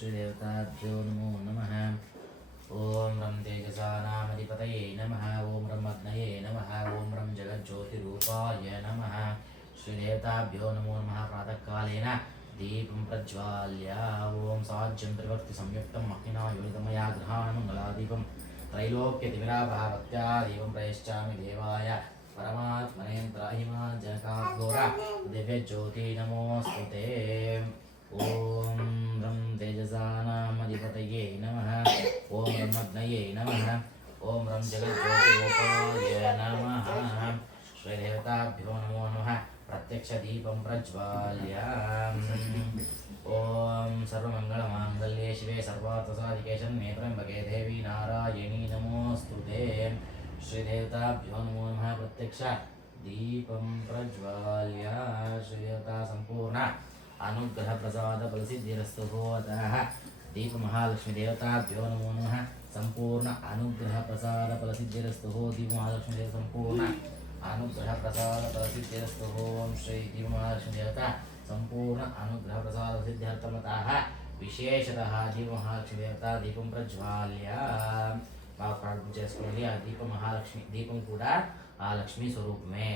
श्रीदेवताभ्यो नमो नमः। ओम रं तेजसानामधिपतये नमः। ओम रं अग्नये नमः। ओम रं जगज्योतिरूपाय नमः। श्रीदेवताभ्यो नमो नमः। प्रातःकालेन दीपं प्रज्वाल्य ओम साज्यं त्रिवर्ति संयुक्तं अग्निना योनितमया ग्रहाणमङ्गलादीपं त्रैलोक्यतिमिराभावत्या दीपं प्रयश्चामि देवाय परमात्मने त्राहिमा जनकाघोरा दिव्यज्योति नमोऽस्तुते। ओम रं तेजसानामधिपतये नमः। ओम रं अग्नये नमः। ओम रं जगज्योतिरूपाय नमः। श्रीदेवताभ्यो नमो नमः। प्रत्यक्ष दीपं प्रज्वाल्य ओम सर्वमंगलमांगल्ये शिवे सर्वार्थसाधिके शरण्ये त्र्यंबके देवी नारायणी नमोऽस्तुते। श्रीदेवताभ्यो नमो नमः। प्रत्यक्ष दीपं प्रज्वाल्य श्रीदेवता संपूर्ण अनुग्रह प्रसाद फलसिद्धिरस्तु। अतः दीप महालक्ष्मी देवताभ्यो नमो नमः। संपूर्ण अनुग्रह प्रसाद फलसिद्धिरस्तु। दीप महालक्ष्मी देवता संपूर्ण अनुग्रह प्रसाद फलसिद्धिरस्तु। ओम श्री दीप महालक्ष्मी देवता संपूर्ण अनुग्रह प्रसाद सिद्ध्यर्थमतः विशेषतः दीप महालक्ष्मी देवता दीपं प्रज्वाल्य బాగా ప్రార్థన చేసుకోండి। ఆ దీపం మహాలక్ష్మి దీపం కూడా ఆ లక్ష్మీ స్వరూపమే।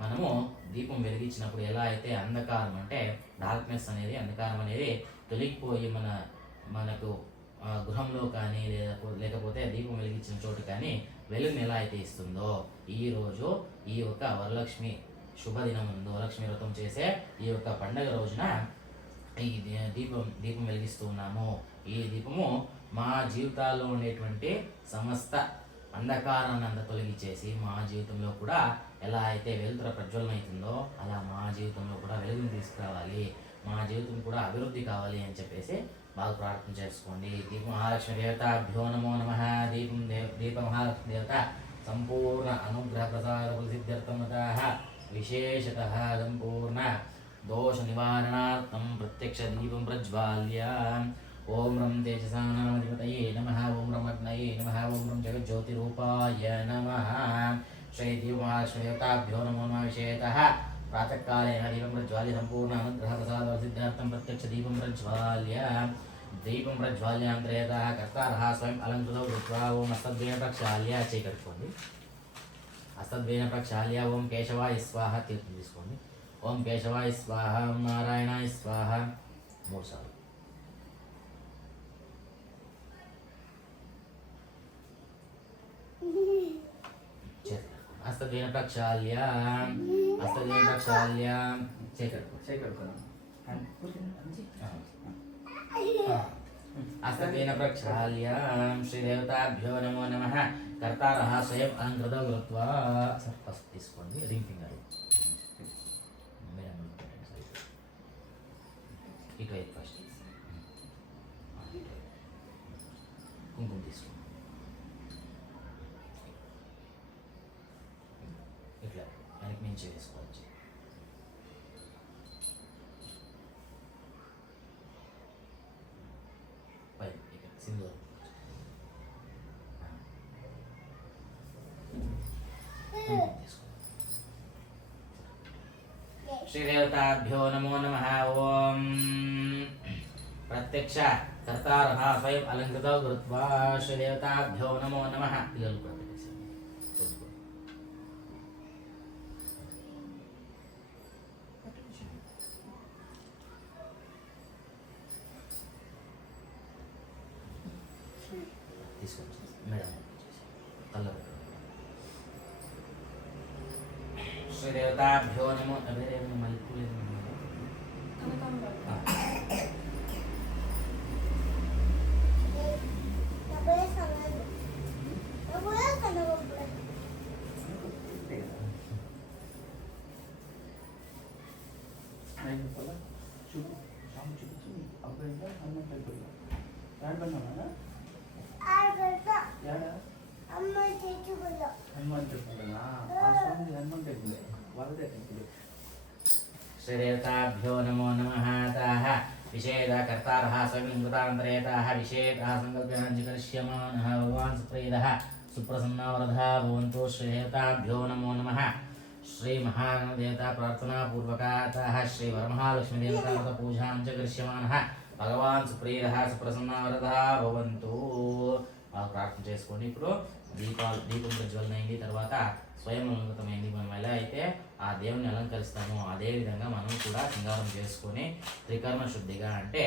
మనము దీపం వెలిగించినప్పుడు ఎలా అయితే అంధకారం అంటే డార్క్నెస్ అనేది అంధకారం అనేది తొలగిపోయి మనకు గృహంలో కానీ లేకపోతే దీపం వెలిగించిన చోటు కానీ వెలుగుని ఎలా అయితే ఇస్తుందో ఈరోజు ఈ యొక్క వరలక్ష్మి శుభదినం ముందు వరలక్ష్మి వ్రతం చేసే ఈ యొక్క పండగ రోజున ఈ దీపం వెలిగిస్తూ ఉన్నాము। ఈ దీపము మా జీవితాల్లో ఉండేటువంటి సమస్త అంధకారాన్ని అంతా తొలగించేసి మా జీవితంలో కూడా ఎలా అయితే వెలుతుర ప్రజ్వలన అవుతుందో అలా మా జీవితంలో కూడా వెలుగుని తీసుకురావాలి, మా జీవితం కూడా అభివృద్ధి కావాలి అని చెప్పేసి బాగా ప్రార్థన చేసుకోండి। దీప మహాలక్ష్మి దేవతాభ్యో నమో నమః। దీప మహాలక్ష్మి దేవత సంపూర్ణ అనుగ్రహ ప్రసాద సిద్ధ్యర్థమతః విశేషతః సంపూర్ణ दोष निवारणार्थं प्रत्यक्ष दीपं प्रज्वाल्य ओम रं तेजसानामधिपतये नमः। ओम रं अग्नये नमः। ओम रं जगज्योतिरूपाय नमः। श्री दीप महालक्ष्मी देवताभ्यो नमो नमः। विशेषतः प्रातःकाले दीपं प्रज्वाल्य संपूर्ण अनुग्रह प्रसाद सिद्धार्थं प्रत्यक्ष दीपं प्रज्वाल्यांतरेतः कर्तारः स्वयं अलंकृतो भूत्वा ओम हस्तद्वयेन प्रक्षाल्य चेकట్టుకోండి। हस्तद्वयेन प्रक्षाल्य ओम केशवाय स्वाहा तीर्थం తీసుకోండి। ओम केशवाय स्वाहा। ओम नारायणाय स्वाहा। मूड साल हस्तद्वयेन प्रक्षाल्य हस्तद्वयेन प्रक्षाल्य श्रीदेवताभ्यो नमो नमः। कर्तारः स्वयं अलंकृतो कृत्वा తీసుకోండి। రింగ్ ఫింగర్ ఇటువైపు ఫస్ట్ కుంకుమ తీసుకోండి। ఇట్లా వెనక్కి మించి వేసుకోవచ్చు। పై ఇక్కడ సింధూరం श्रीदेवताभ्यो नमो नमः। ओम प्रत्यक्ष कर्तारः स्वयं अलंकृतो कृत्वा श्रीदेवताभ्यो नमो नमः। श्रीदेवताभ्यो नमो श्रीदेवताभ्यो नमो नमः। विषेद कर्तारः स्वयं विषेदः संकल्पनाञ्जकरिष्यमाणः भगवान् सुप्रीतः सुप्रसन्नवरदः भवन्तु। श्रीदेवताभ्यो नमो नमः। श्री महागणदेवता प्रार्थना पूर्वकातः श्री वरमहालक्ष्मी देवता पूजां च करिष्यमाणः భగవాన్ సుప్రీయః సుప్రసన్నవరదః భవంతు. ప్రార్థన చేసుకోండి. ఇప్పుడు దీపం ప్రజ్వలనైంది, తర్వాత స్వయం అలంకృతమైంది. మనం ఎలా అయితే ఆ దేవుని అలంకరిస్తామో అదే విధంగా మనం కూడా సింగారం చేసుకొని త్రికర్ణ శుద్ధిగా, అంటే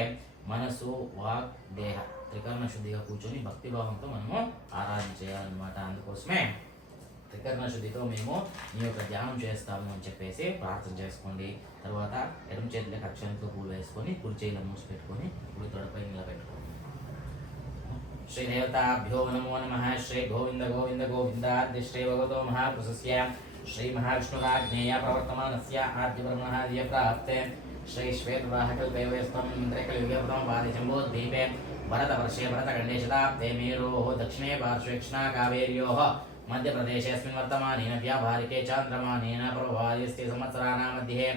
మనసు వాక్ దేహ త్రికర్ణ శుద్ధిగా కూర్చొని భక్తిభావంతో మనము ఆరాధన చేయాలన్నమాట. అందుకోసమే త్రికర్ణ శుద్ధితో మేము మీ యొక్క ధ్యానం చేస్తాము అని చెప్పేసి ప్రార్థన చేసుకోండి. తర్వాత ఎడమ చేతిలోకి అక్షరంతో పూలు వేసుకొని కుడి చేయిలో మూసి పెట్టుకొని కుడి తొడపై నిలబెట్టుకోండి. శ్రీ దేవతాభ్యో నమో నమః. శ్రీ గోవింద గోవింద గోవిందాద్య భగవతో మహాపురుషస్య శ్రీ మహావిష్ణురాజ్ఞేయ ప్రవర్తమానస్య ఆద్య బ్రహ్మణాద్య ప్రాప్తే శ్రీ శ్వేతవాహకల్పేవస్తం ఇంద్రకలియుగం పాది జంబోద్వీపే భరతవర్షే భరతఖण्डे शताब्दे मेरोः दक्षिणे पार्श्वे कावेर्योः मध्यप्रदेशेऽस्मिन् वर्तमानेन व्यावहारिके चान्द्रमानेन प्रभावादिस्ते संवत्सराणां मध्ये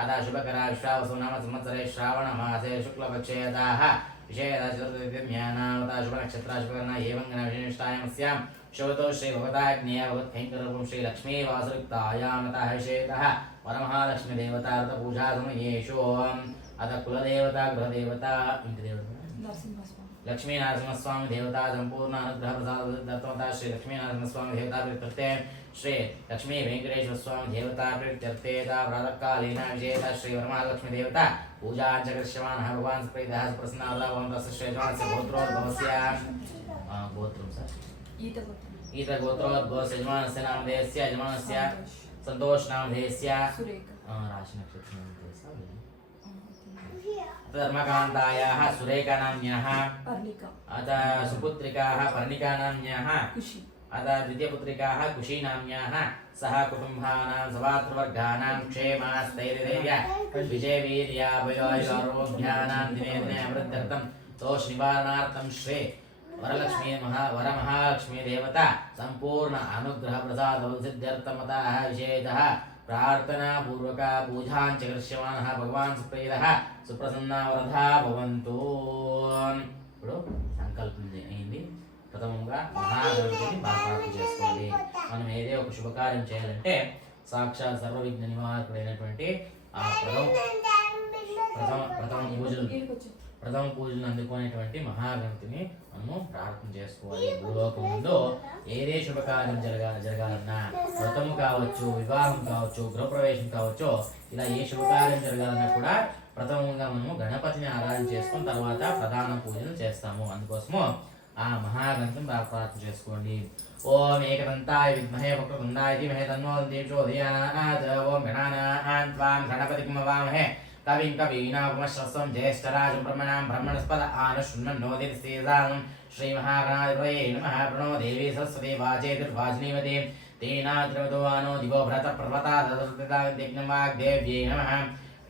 अतः शुभकरा विश्वावसु नाम संवत्सरे श्रावणमासे शुक्लपक्षे यथाः विषयदा चतुर्दशीम्यानावता शुभनक्षत्रा शुभकर्णा एवं गणविशिष्टायामस्यां शोतो श्री भगवताग्नेय भगवत्कैङ्कररूपं श्री लक्ष्मी वासुयुक्तायामतः विषयतः वरमहालक्ष्मीदेवतार्थपूजा समयेषु अतः कुलदेवता गृहदेवता इंटिदेवता लक्ष्मी नरसिंहस्वामी देवता संपूर्ण अनुग्रह प्रसाद दत्तवता श्री लक्ष्मी नरसिंहस्वामी देवता प्रीत्यर्थे श्री लक्ष्मी वेंकटेश्वर स्वामी देवता प्रीत्यर्थे प्रातःकालीन विजयता श्री वरमहालक्ष्मी देवता पूजा चक्रश्यमानः भगवान् प्रीतः प्रसन्नः भवन्तः श्रेष्ठस्य गोत्रोद्भवस्य गोत्रं सर ईत गोत्रोद्भवस्य यजमानस्य नामधेयस्य यजमानस्य संतोष नामधेयस्य राशि नक्षत्रं धर्मकान्तायाः सुरेखानाम्न्याः अतः सुपुत्रिकाः पर्णिकानाम्न्याः अतः द्वितीयपुत्रिकाः कुशीनाम्न्याः सह कुटुम्बानां सभातृवर्गाणां क्षेमस्थैर्यधैर्य विजयवीर्याभयायुरारोग्यानां दिने दिने अमृत्यर्थं दोषनिवारणार्थं श्री वरमहालक्ष्मी देवता संपूर्ण अनुग्रह प्रसाद सिद्ध्यर्थमतः विशेषतः प्रार्थना पूर्वक पूजां च करिष्यमानः भगवान् सुप्रीतः सुप्रसन्नवरदः भवन्तु. ఇప్పుడు సంకల్పం అయింది. ప్రథమంగా మహాగణపతిని బాగా ప్రార్థన చేసుకోవాలి. మనం ఏదే ఒక శుభకార్యం చేయాలంటే సాక్షాత్ సర్వ విఘ్న నివారకుడైనటువంటి ఆ ప్రథమ పూజలు అందుకునేటువంటి మహాగణపతిని మనము ప్రార్థన చేసుకోవాలి. భూలోకం ముందు ఏదే శుభకార్యం జరగాలన్నా, వ్రతము కావచ్చు, వివాహం కావచ్చు, గృహప్రవేశం కావచ్చు, ఇలా ఏ శుభకార్యం జరగాలన్నా కూడా ప్రథమంగా మనము గణపతిని ఆరాధన చేసుకుని తర్వాత ప్రధాన పూజలు చేస్తాము. అందుకోసము ఆ మహాగణపతిని బాగా ప్రార్థన చేసుకోండి. ఓం ఏకదంతాయ విద్మహే వక్రతుండాయ ధీమహి తన్నో ప్రచోదయాత్. ఓం గణానాం త్వాం గణపతిం హవామహే कविं कवीनापुमश्रवं ज्येष्ठराजं ब्रह्मणां ब्रह्मणस्पद आनशृण्वन्नोदितस्तेजां श्रीमहागणाधिपतये नमः. प्रणो देवी सरस्वती वाचेतिर्वाचिनीवती तेनाद्रवदोवानो दिवो भरतपर्वतादर्शतिग्नवाग्देव्यै नमः.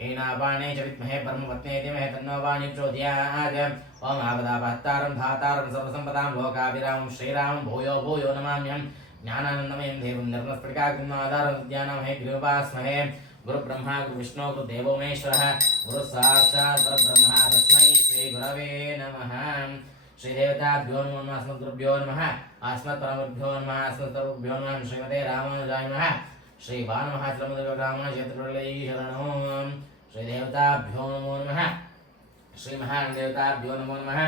एनापाणे च विद्महे ब्रह्मपत्ने धीमहि तन्नो वाणी प्रचोदयात्. ओम आपदापहर्तारं धातारं सर्वसम्पदां लोकाभिरामं श्रीरामं भूयो भूयो नमाम्यहं. ज्ञानानन्दमयं देवं निर्मलस्फटिकाग्निम् आधारं विद्यानामहे गृहपास्महे. गुरु ब्रह्मा गुरु विष्णु गुरु देवो महेश्वरः गुरु साक्षात् परब्रह्म तस्मै श्री गुरवे नमः. श्री देवताभ्यो नमो नमः. अस्मद्गुरुभ्यो नमः. अस्मत्परमगुरुभ्यो नमः. अस्मत्तरुभ्यो नमः. श्रीमते रामानुजाय नमः. श्री वानमहाचलमदग्रामक्षेत्रप्रलयै शरणं. श्री देवताभ्यो नमो नमः. श्री महादेवताभ्यो नमो नमः.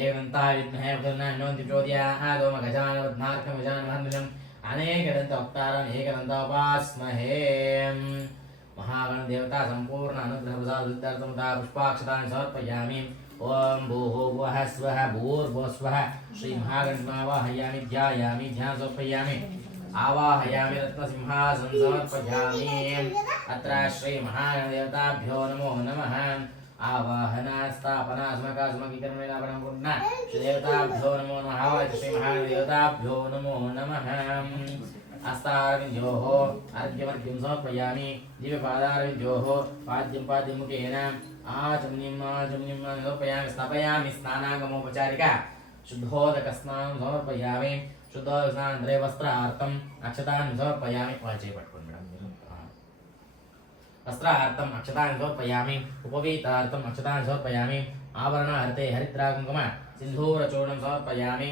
एकदन्ताय विद्महे वक्रतुण्डाय प्रचोदयात्. ओम गजाननवद्मार्कं गजाननमहर्निशम् अनेकदन्त वक्तारम् एकदन्तोपास्महे. महागण देवता संपूर्ण अनुग्रह प्रसाद सिद्धार्थमुदा पुष्पाक्षतानि समर्पयामि. ओम भूः भुवः स्वः भूर्भुवः स्वः. श्री महागणपतिमावाहयामि ध्यायामि ध्यानं समर्पयामि. आवाहयामि रत्नसिंहासनं समर्पयामि. अत्र श्री महागणदेवताभ्यो नमो नमः. आवाहना स्थापना स्मकास्मकीकरणेनापणं कुर्मः. श्री देवताभ्यो नमो नमः. आवाहय श्री महागणदेवताभ्यो नमो नमः. हस्तारविंद्योः अर्घ्यमर्घ्यं समर्पयामि. दिव्यपादारविंद्योः पाद्यं पाद्यमुखेन आचमनीं समर्पयामि. स्थापयामि स्नानागमोपचारिका शुद्धोदकस्नानं समर्पयामि. शुद्धोदकस्नानानन्तरे वस्त्रार्थम् अक्षतानि समर्पयामि. वाचे पट्कोंडि मेडम वस्त्रार्थम् अक्षतानि समर्पयामि. उपवीतार्थम् अक्षतानि समर्पयामि. आभरणार्थे हरिद्राकुङ्कुम सिन्धूरचूर्णं समर्पयामि.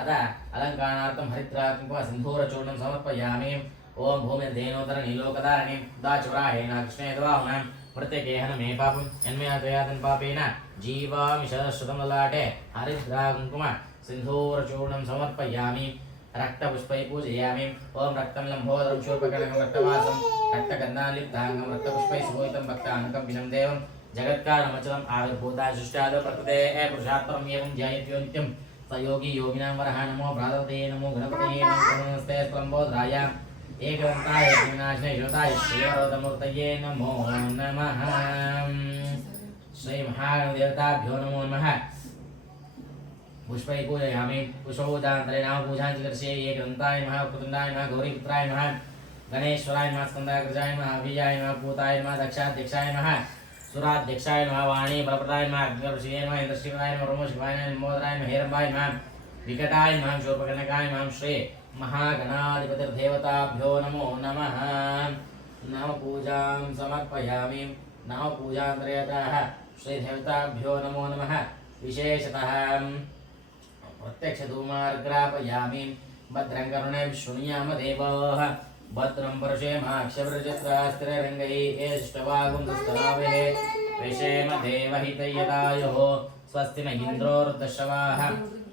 अतः अलङ्कारणार्थं हरिद्राकुङ्कुम सिन्धूरचूर्णं समर्पयामि. ओम भूमिर्धेनोदर नीलोकदारिणीं दाचवराहेण कृष्णेदवाहुनां मृत्यकेहन मे पापं यन्मे अतयातन पापेन जीवामि शतशतं ललाटे हरिद्रा कुङ्कुम सिन्धूरचूर्णं समर्पयामि रक्तपुष्पै पूजयामि ओम रक्तं लम्भोदरं शूर्पकर्णकं रक्तवासं रक्तगन्धालिप्ताङ्गं रक्तपुष्पै सुभूतं भक्तानुकं विनं देवं जगत्कारणमचलम् आविर्भूता सृष्टादौ प्रकृतेः पुरुषात्परम् एवं ध्यायेत्यो नित्यं स योगी योगिनां वरः नमो भ्रातृते नमो गणपतये नमो नमस्ते स्पलम्बोदराय एकदन्ताय विनाशने योताय श्रीवरदमूर्तये नमो नमः श्रीमहागणदेवताभ्यो नमो नमः पुष्पै पूजयामि पुष्पपूजान्तरे नाम पूजां चिकर्षे एकदन्ताय नमः कुतुण्डाय नमः गौरीपुत्राय नमः गणेश्वराय नमः स्कन्दाग्रजाय नमः अभिजाय नमः पूताय नमः दक्षाध्यक्षाय नमः सुराध्यक्षाय नमः वाणी बलप्रदाय नमः अग्निवर्षिये नमः इंद्रशिवाय नमः ब्रह्मशिवाय नमः नमोदराय नमः हेरम्बाय नमः विकटाय नमः शूर्पकर्णकाय नमः श्री महागणाधिपतिर्देवताभ्यो नमो नमः नव पूजां समर्पयामि नव पूजान्तर्यतः श्रीदेवताभ्यो नमो नमः विशेषतः प्रत्यक्षधूमार्ग्रापयामि भद्रं कर्णे विश्वनुयाम देवाः भद्रं वर्षेमाक्षव्रजत्रास्त्रिरङ्गैः एष्टवागुंस्तरावेः विषेम देवहितयदायुः स्वस्ति न इन्द्रोर्दशवाः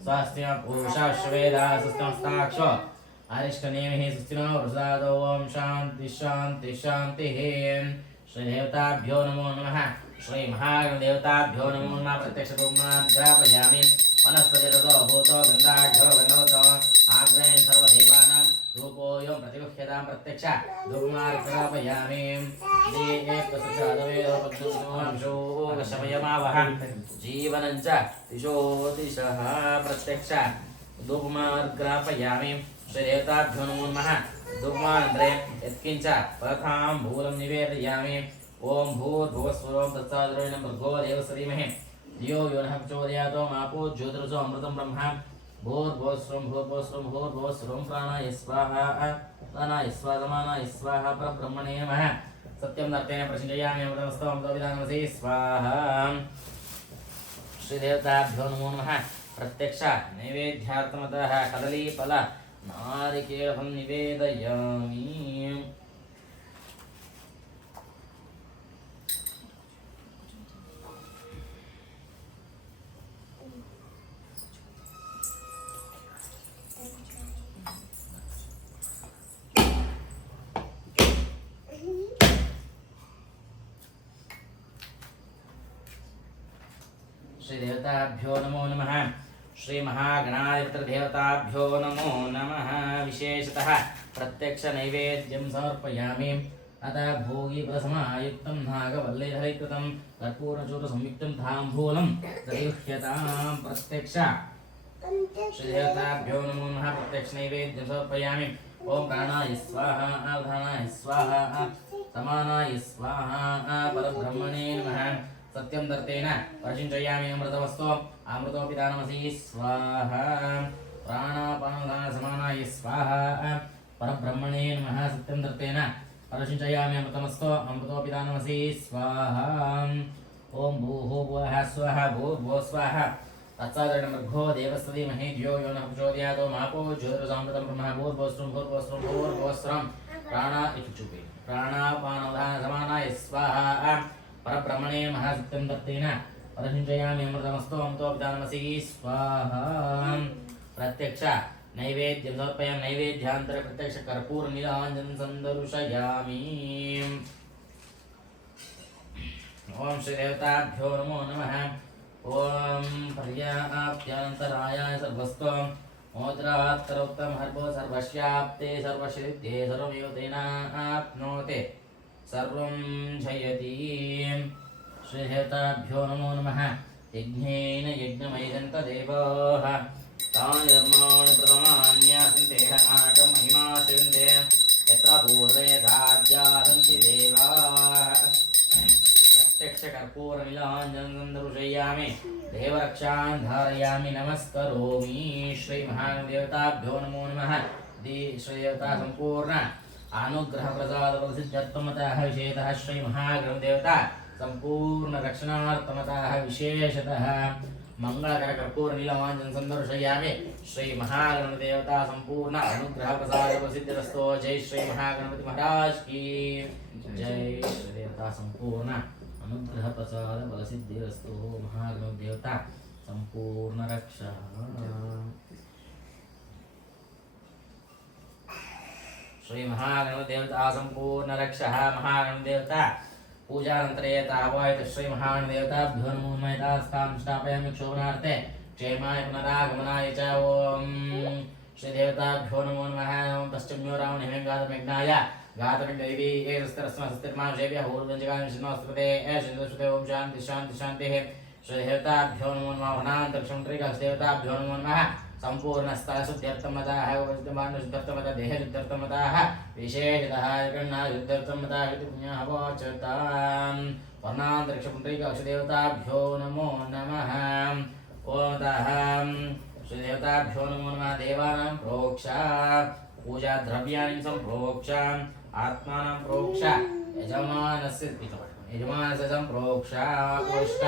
स्वस्ति न पूषा श्वेदाः स्वस्तिमस्ताक्षो अरिष्टनेमिः स्वस्ति नो वृषादो ॐ शान्ति शान्ति शान्तिः श्रीदेवताभ्यो नमो नमः श्रीमहागणदेवताभ्यो नमो नमः प्रत्यक्षधूमार्ग्रापयामि वनस्पतिरतो भूतो गन्धाढ्यो गणोतो आग्रहेण सर्वदेवानां धूपोऽयं प्रतिगुह्यतां प्रत्यक्ष धूमार्ग्रापयामि शमयमावह जीवनं च दिशो दिशः प्रत्यक्ष धूमार्ग्रापयामि श्रीदेवताभ्यो नमो नमः धूमानन्तरे यत्किञ्च प्रथाम्बूलं निवेदयामि ओम भूर्भुवस्वः तत्सवितुर्वरेण्यं भर्गो देवस्य धीमहि धियो यो नः प्रचोदयात् मापो ज्योतिरसो अमृतं ब्रह्म भूर्भुवस्वं प्राणाय स्वाहा प्राणाय स्वाहा समानाय स्वाहा परब्रह्मणे नमः सत्यं दत्तेन प्रसिद्धयामि अमृतमस्तु अमृतविधानमसि स्वाहा श्रीदेवताभ्यो नमो नमः प्रत्यक्ष नैवेद्यार्थमतः कदलीफल नारिकेलफलं निवेदयामि श्रीदेवताभ्यो नमो नमः श्रीमहागणाधिपतिर्देवताभ्यो नमो नमः विशेषतः प्रत्यक्ष नैवेद्यं समर्पयामि अतः भोगीफलसमायुक्तं नागवल्लीधरैकृतं कर्पूरचूर्णसंयुक्तं ताम्बूलं त्रयुह्यतां प्रत्यक्ष श्रीदेवताभ्यो नमो नमः प्रत्यक्ष नैवेद्यं समर्पयामि ओम प्राणाय स्वाहा अवधानाय स्वाहा समानाय स्वाहा परब्रह्मणे नमः सत्यं दत्तेन परिचिन्तयामि अमृतमस्तु अमृतोपिदानमसि स्वाहा प्राणापानसमानाय स्वाहा परब्रह्मणे नमः सत्यं दत्तेन परिचिन्तयामि अमृतमस्तु अमृतोपिदानमसि स्वाहा ओम भूर्भुवः स्वः भूर्भुवः स्वः तत्सवितुर्वरेण्यं देवस्य धीमहि धियो यो नः प्रचोदयात् मापो ज्योतिरसोऽमृतं ब्रह्म भूर्भुवस्वं प्राणापानसमानाय स्वाहा परब्रह्मणे नमः सत्यं दत्तेन परिचिन्तयामि अमृतमस्तु अमृतोपिदानमसि स्वाहा प्रत्यक्ष नैवेद्यं समर्पयामि नैवेद्यान्तरे प्रत्यक्ष कर्पूरनीलाञ्जनं सन्दर्शयामि ओम श्रीदेवताभ्यो नमो नमः ओम पर्याप्त्यान्तरायाय सर्वस्त्वं मोद्रात्तरोत्तम हर्भो सर्वस्याप्ते सर्वसिद्धे सर्वमेव तेनाप्नोते सर्वं जयति श्रीदेवताभ्यो नमो नमः यज्ञेन यज्ञमयजन्त देवाः तानि धर्माणि प्रथमान्यासन्तेह नाटं महिमा शिवन्ते यत्र पूर्वे साध्या सन्ति देवाः प्रत्यक्षकर्पूरनीलाञ्जनं दर्शयामि देवरक्षां धारयामि नमस्करोमि श्रीमहादेवताभ्यो नमो नमः श्रीदेवता सम्पूर्ण अनुग्रह प्रसाद प्रसिद्ध्यर्थमतः विशेषतः श्रीमहागणदेवता सम्पूर्ण रक्षणार्थमतः विशेषतः मंगलकर कर्पूर नीलमांजन संदर्शयामि। श्री महागणपति देवता संपूर्ण अनुग्रह प्रसाद प्रसिद्धिरस्तो। जय श्री महागणपति महाराज की जय। श्री देवता संपूर्ण अनुग्रह प्रसाद प्रसिद्धिरस्तो। महागणपति देवता संपूर्ण रक्षा। श्री महागणपति देवता संपूर्ण रक्षः। महागणपति देवता पूजानन्तरे तावत् श्री महागणपति देवताभ्यो नमो नमः। स्थानं स्थापयामि क्षोभनार्थे क्षेमाय पुनरागमनाय च। ओम श्री देवताभ्यो नमो नमः। पश्चिम्यो राम हिमेंगादमेघ्नाय गातमिदेवी एस्तरस्मस्तिर्माशेभ्यः पूर्वञ्जगामि शिनोस्पते ऐशुदुष्टे। ओम शान्ति शान्ति शान्तिः। श्री देवताभ्यो नमो नमः। वनान्तरिक्षं देवताभ्यो नमो नमः। संपूर्ण स्थल शुद्ध्यर्थमतः उपविष्टमान शुद्ध्यर्थमतः देह शुद्ध्यर्थमतः विशेषतः गणना शुद्ध्यर्थमतः पुण्यः वाचतां। वर्णान्तरिक्षपुण्डरीकाक्षदेवताभ्यो नमो नमः। ओम तः श्री देवताभ्यो नमो नमः। देवानां प्रोक्ष पूजा द्रव्याणि संप्रोक्ष आत्मानां प्रोक्ष यजमानस्य यजमानस्य संप्रोक्ष पुष्ट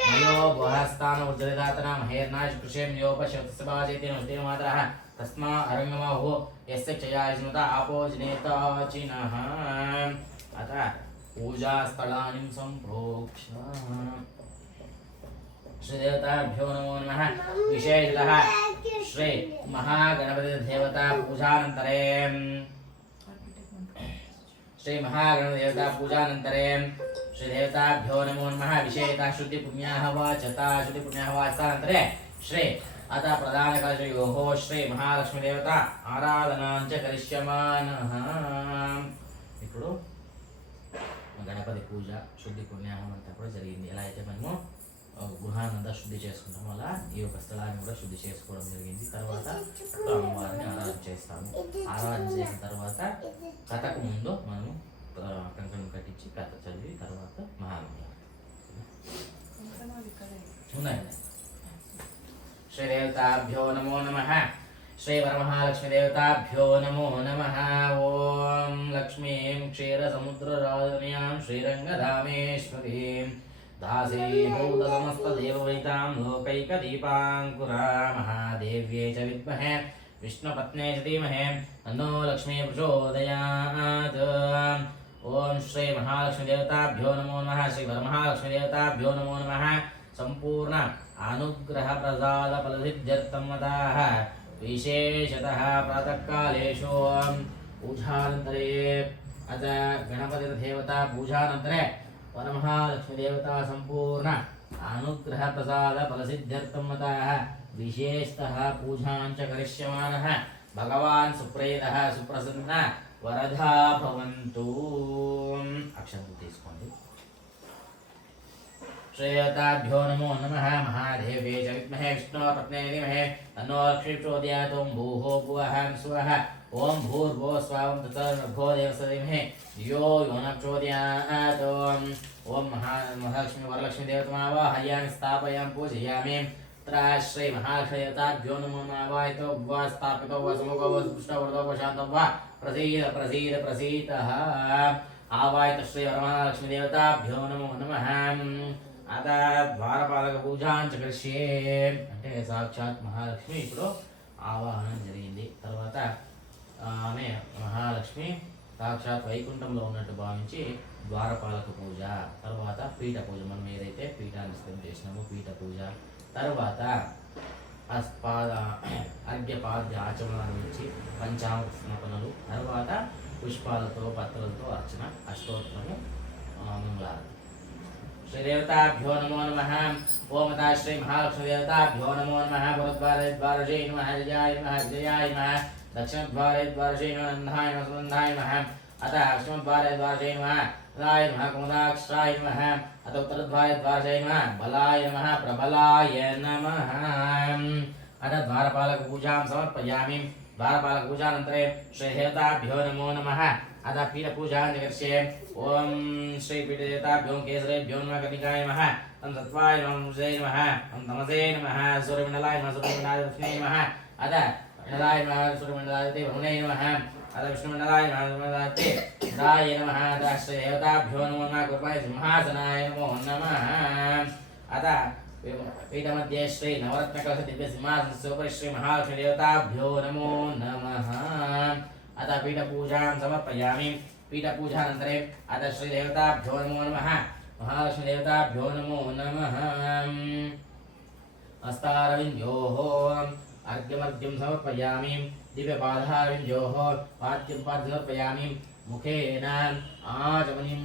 मयो गुहस्थान उज्जलिदातना महेर्नाश कृषेम योपशब्दस्य बाजेति नष्टे मात्रः तस्मा अरंगमहो यस्य क्षयास्मता आपोजनेता चिनः। अतः पूजा स्थलानि संप्रोक्ष श्री देवताभ्यो नमो नमः। विशेषतः श्री महागणपति देवता पूजानन्तरे श्री महागणपति देवता पूजानन्तरे श्री देवताभ्यो नमो नमः। विशेषतः शुद्धि पुण्याः वाचता शुद्धि पुण्याः वाचतानन्तरे श्री अतः प्रधानकलशयोः श्री महालक्ष्मी देवता आराधनां च करिष्यमानः। ఇప్పుడు గణపతి పూజ శుద్ధి పుణ్యాహం అంతా కూడా జరిగింది. ఎలా అయితే మనము గృహానంతా శుద్ధి చేసుకుంటాము అలా ఈ యొక్క స్థలాన్ని కూడా శుద్ధి చేసుకోవడం జరిగింది. తర్వాత అమ్మవారిని ఆరాధన చేస్తాము. ఆరాధన చేసిన తర్వాత కథకు ముందు మనము కంకణం కట్టించి కథ చదివి తర్వాత మహామంగళం ఉన్నాయండి. శ్రీ దేవతాభ్యో నమో నమః. శ్రీ వరమహాలక్ష్మి దేవతాభ్యో నమో నమః. ఓం లక్ష్మీం క్షీరసముద్రరాజనీయాం శ్రీరంగధామేశ్వరీం దాసీభూత సమస్తదేవవైతాం లోకైకదీపాంకురా మహాదేవ్యై చ విద్మహే విష్ణుపత్న్యై చ ధీమహి తన్నో లక్ష్మీ ప్రచోదయాత్. ఓం శ్రీ మహాలక్ష్మి దేవతాభ్యో నమో నమః. శ్రీ వరమహాలక్ష్మి దేవతాభ్యో నమో నమః. సంపూర్ణ అనుగ్రహ ప్రసాద ఫలసిద్ధ్యర్థం మతాః విశేషతః ప్రాతఃకాలేషు పూజానంతరే అత గణపతి దేవతా పూజానంతరే వరమహాలక్ష్మి దేవతా సంపూర్ణ అనుగ్రహ ప్రసాద ఫలసిద్ధ్యర్థం మతాః విశేషతః పూజాం చ కరిష్యమానः. భగవాన్ సుప్రీతః సుప్రసన్న వరదా భవంతు. అక్షంతలు తీసుకోండి. శ్రేయతాభ్యో నమో నమః. మహాదేవ్యై చ విద్మహే విష్ణుపత్న్యై ధీమహి తన్నో లక్ష్మీ ప్రచోదయాత్. ఓం భూః భువః స్వః ఓం భూర్భువః స్వాహ తత్సర్వో దేవస్య ధీమహి ధియో యో న ప్రచోదయాత్. ఓం మహాలక్ష్మి వరలక్ష్మి దేవతమావాహయామి స్థాపయామి పూజయామి. శ్రీ మహాలక్ష్మి దేవతాభ్యో నమో నమః. వాయితో వా స్థాపితో వా సముఖో వా పుష్టవర్తో వా శాంతం వా ప్రసీద ప్రసీద ప్రసీతః. ఆవాయిత శ్రీ వరమహాలక్ష్మి దేవతాభ్యో నమో నమః. అత ద్వారపాలక పూజాం చ కరిష్యే. అంటే సాక్షాత్ మహాలక్ష్మి ఇప్పుడు ఆవాహనం జరిగింది. తర్వాత ఆమె మహాలక్ష్మి సాక్షాత్ వైకుంఠంలో ఉన్నట్టు భావించి ద్వారపాలక పూజ, తర్వాత పీఠ పూజ, మనం ఏదైతే పీఠాన్ని సిద్ధం చేసినామో పీఠ పూజ, తర్వాత అర్ఘ్యపాద్య ఆచమనాన్ని ఇచ్చి పంచామృత స్నపనలు, తర్వాత పుష్పాలతో పత్రలతో అర్చన, అష్టోత్తరము, మంగళారతి. శ్రీదేవతాభ్యో నమో నమః. ఓం తా శ్రీ మహాలక్ష్మి దేవతాభ్యో నమో నమః. పురద్వారే ద్వారశే నమః. విజయాయ నమః. విజయాయ నమః. దక్షిణద్వారే ద్వారశే నమః. నందాయ నమః. సునందాయ నమః. అత అష్టమద్వారే ద్వారశే నమః. బలాయ నమః. కుముదాక్షాయ నమః. అత ఉత్తరద్వారే ద్వారశే నమః. బలాయ నమః. ప్రబలాయ నమః. అత ద్వారపాలక పూజాం సమర్పయామి. ద్వారపాలక పూజానంతరే శ్రీదేవతాభ్యో నమో నమః. अतः पीठपूजां जगर्ष्ये. ओम श्री पीठदेवताभ्यो केसरेभ्यो नमः. कनिकाय नमः. तं सत्वाय नमः. नमः. तं तमसे नमः. सूर्यमण्डलाय नमः. सूर्यमण्डलाय लक्ष्मी नमः. अतः मण्डलाय नमः. सूर्यमण्डलाय वरुणे नमः. अतः विष्णुमण्डलाय नमः. विष्णुमण्डलाय इंद्राय नमः. अतः श्री देवताभ्यो नमो नमः. कृपाय सिंहासनाय नमो नमः. अतः पीठमध्ये श्री नवरत्नकलश दिव्य सिंहासनस्योपरि श्री महालक्ष्मी देवताभ्यो नमो नमः। अतः पीठपूजां समर्पयामि। पीठपूजानन्तरे अतः श्री देवताभ्यो नमो नमः। महालक्ष्मी देवताभ्यो नमो नमः। हस्तारविन्द्योः अर्घ्यमर्घ्यं समर्पयामि। दिव्यपादारविन्द्योः पाद्यं पाद्यं समर्पयामि। मुखेन आचमनीं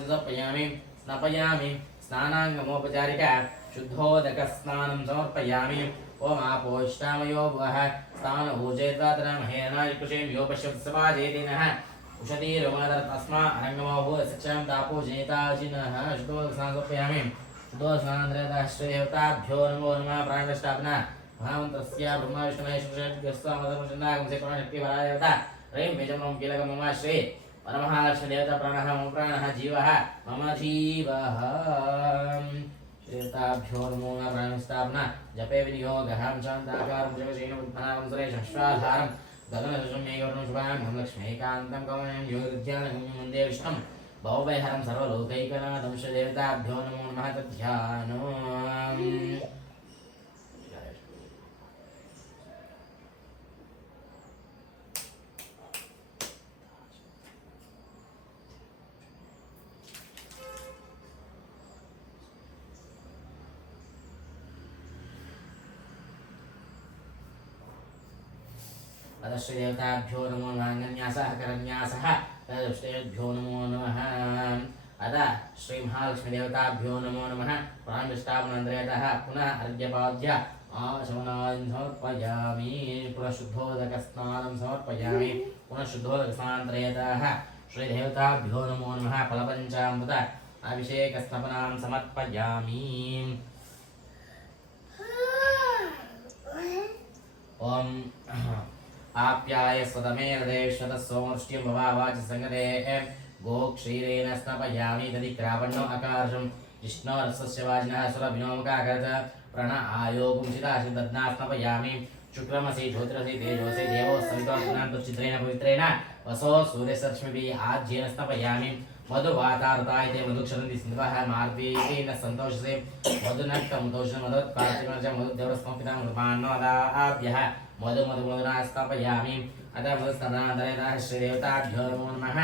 समर्पयामि। स्नापयामि। स्नानाङ्गमोपचारिका शुद्धोदकस्नानं समर्पयामि। ओम आपोष्टामयो भवः स्थानभूजेद्वातनमहेरणायुकुशेन यो पश्यत्समाजेतिनः उषतीरुमादर तस्मा अरङ्गमो भूय शिक्षां तापो जेताजिनः शुद्धोदकस्नानं समर्पयामि। शुद्धोदकस्नानन्तरे श्रीदेवताभ्यो नमो नमः। प्राणप्रतिष्ठापना महामन्त्रस्य ब्रह्मा विष्णु महेश्वरस्वामदर्शनागमसे प्राणशक्तिपरा देवता ह्रीं बीजमं कीलकं मम श्री परमहालक्ष्मी देवता प्राणः मम प्राणः जीवः मम जीवः। देवताभ्यो नमो नमः। प्राणस्थापना जपे विनियोगः शान्ताकारं जगशेन पद्मनाभं सुरेशं श्वाधारं गगनसदृशं मेघवर्णं शुभाङ्गं लक्ष्मीकान्तं कमलं योगध्यानं वन्दे विष्णुं भवभयहरं सर्वलोकैकनाथं श्रीदेवताभ्यो नमो नमः। तद्ध्यानम्। अतः श्रीदेवताभ्यो नमो नमः। अङ्गन्यासः करन्यासः तदुष्टेभ्यो नमो नमः। अतः श्री महालक्ष्मी देवताभ्यो नमो नमः। प्राणप्रतिष्ठापनान्तरे पुनः अर्घ्यपाद्य आचमनादीन् समर्पयामि। पुनः शुद्धोदकस्नानं समर्पयामि। पुनः शुद्धोदकस्नानान्तरे श्रीदेवताभ्यो नमो नमः। फलपञ्चामृत अभिषेकस्नपनां समर्पयामि। ओम आप्याय स्वतमे हृदयेश्वतः सोमृष्ट्यं भवावाच संगते गोक्षीरेण स्नपयामि। तदिक्रावण्णो अकार्षं जिष्णोरसस्य वाजिनः सुरभिनोमुखाकरत प्रण आयोगुंसिताशि दद्ना स्नपयामि। शुक्रमसि ज्योतिरसि तेजोसि देवो सवितोऽग्नान्तुश्चित्रेण पवित्रेण वसो सूर्यसरश्मिभिः आज्येन स्नपयामि। मधुवातारतायते मधुक्षरन्ति सिन्धवः मार्गेण सन्तोषसे मधुनक्तमुतोषं मधुत्कार्तिकं मधुदेवरस्मपिता मधुमान्नोदाभ्यः मधुना स्थापयामि। अतः मधुस्नानान्तरे श्रीदेवताभ्यो नमो नमः।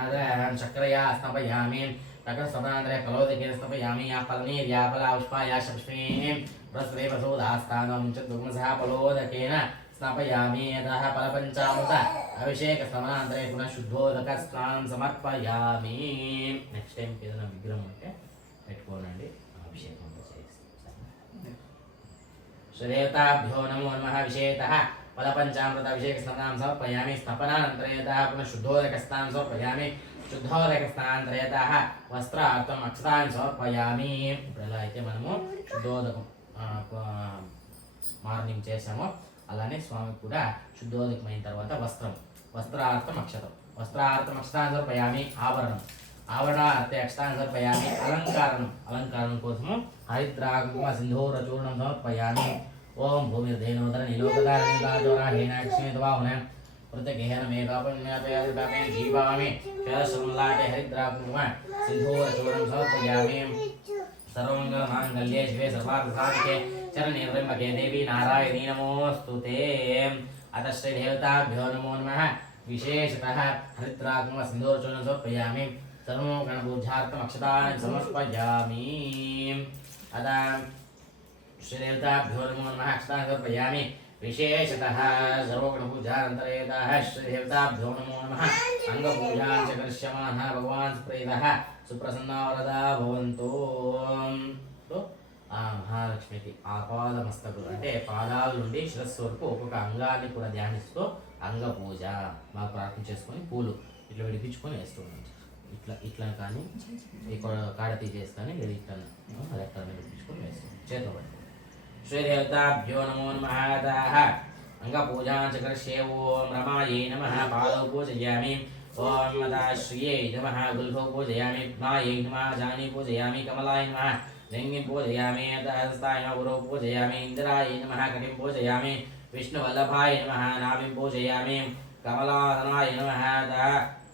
अतः शर्करया स्थापयामि। शर्करस्नानान्तरे फलोदकेन स्थापयामि। या फलनीर्या फलापुष्पा या पुष्पेण प्रस्वेपसोदास्तानं च दुग्मसः फलोदकेन स्नापयामि। अतः फलपञ्चामृत अभिषेकस्नानान्तरे पुनः शुद्धोदकस्नानं समर्पयामि। नेक्स्ट टाइम ఏదైనా విగ్రహం ఉంటే పెట్టుకోనండి అభిషేకం చేస్తాను। श्रीदेवताभ्यो नमो नमः। विषयतः फलपञ्चामृत अभिषेकस्नानं समर्पयामि। स्नापनानन्तरे पुनः शुद्धोदकस्नानं समर्पयामि। शुद्धोदकस्नानान्तरे वस्त्रार्थम् अक्षतानि समर्पयामि। ఇప్పుడు ఎలా అయితే మనము శుద్ధోదకం మార్నింగ్ చేసామో అలానే స్వామికి కూడా శుద్ధోదకమైన తర్వాత వస్త్రార్థం అక్షతం అక్షతాన్ని సమర్పయామి। ఆభరణార్థే అక్షతాన్ని సమర్పయామి। అలంకారం కోసము హరిద్రాకుంకుమ సింధూరచూర్ణం సమర్పయామి। ఓం భూమిర్ధేనోదర నీలోకదారణీలాజోరాహీనాక్షేతవాహున ప్రత్యేకేన మేఘాపన్యాపయాదిపాపేన జీవామి శరశృంలాటే హరిద్రాకుంకుమ సింధూరచూర్ణం సమర్పయామి। सर्वमंगलमांगल्ये शिवे सर्वार्थसाधिके चरणे त्र्यंबके देवी नारायणी नमोस्तुते। अतः श्रीदेवताभ्यो नमो नमः। विशेषतः हरिद्राकुंकुम सिन्दूरचूर्णं समर्पयामि। सर्वगणपूजार्थम् अक्षतानि समर्पयामि। अतः श्रीदेवताभ्यो नमो नमः। अक्षतानि समर्पयामि। विशेषतः सर्वगणपूजानन्तरे श्रीदेवताभ्यो नमो नमः। अंगपूजां च करिष्यमानः भगवान् सुप्रीतः सुप्रसन्ना वरदा भवन्तु। ఆ మహాలక్ష్మికి ఆపాదమస్తకులు అంటే పాదాల నుండి శిరస్సు వరకు ఒక్కొక్క అంగాన్ని కూడా ధ్యానిస్తూ అంగ పూజ మాకు ప్రార్థన చేసుకొని పూలు ఇట్లా విడిపించుకొని వేస్తున్నాం। ఇట్లా కానీ ఇక్కడ కాడ తీసేసి కానీ లేదా ఇట్లా విడిపించుకొని వేస్తున్నాం చేతిలో పట్టుకొని। श्रीदेवताभ्यो नमो नमः। अंगपूजां च करिष्ये। ओम रमायै नमः। पादौ पूजयामि। ओम मदाश्रियै नमः। गुल्फौ पूजयामि। मायै नमः। जानी पूजयामि। कमलाय नमः। लिङ्गिं पूजयामि। हस्ताय नमः। गुरौ पूजयामि। इन्द्रायै नमः। कटिं पूजयामि। विष्णुवल्लभाय नमः। नाभिं पूजयामि। कमलासनाय नमः।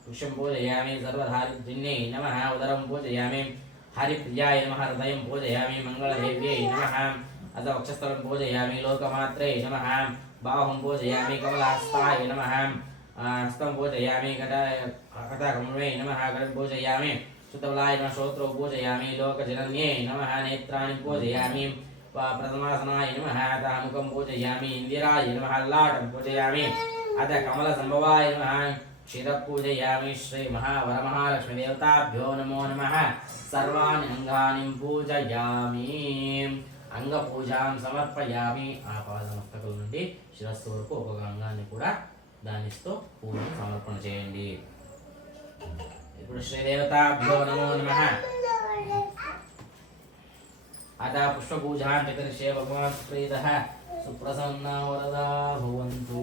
वृक्षं पूजयामि। सर्वधारिण्यै नमः। उदरं पूजयामि। हरिप्रियाय नमः हृदयं पूजयामि मंगलदेव्यै नमः अथ वक्षस्थलं पूजयामि लोकमात्रे नमः बाहुं पूजयामि कमलहस्ताय नमः हस्तं पूजयामि कटाकमले नमः गणं पूजयामि सुतबलाय नमः श्रोत्रौ पूजयामि लोकजनन्यै नमः नेत्राणि पूजयामि प्रथमासनाय नमः अतः मुखं पूजयामि इन्दिराय नमः ललाटं पूजयामि अथ कमलसम्भवाय नमः शिरः पूजयामि श्री महावरमहालक्ष्मीदेवताभ्यो नमो नमः सर्वाणि अंगानि पूजयामि अंगपूजां समर्पयामि ఆపాదమస్తకం నుండి శిరస్సు వరకు ఒక్కొక్క అంగాన్ని కూడా దానితో పూజ సమర్పణ చేయండి ఇప్పుడు శ్రీదేవతాభ్యో నమో నమః అదా పుష్పపూజాం చకరిష్యే భగవాన్ ప్రీతః సుప్రసన్నా వరదా భవంతు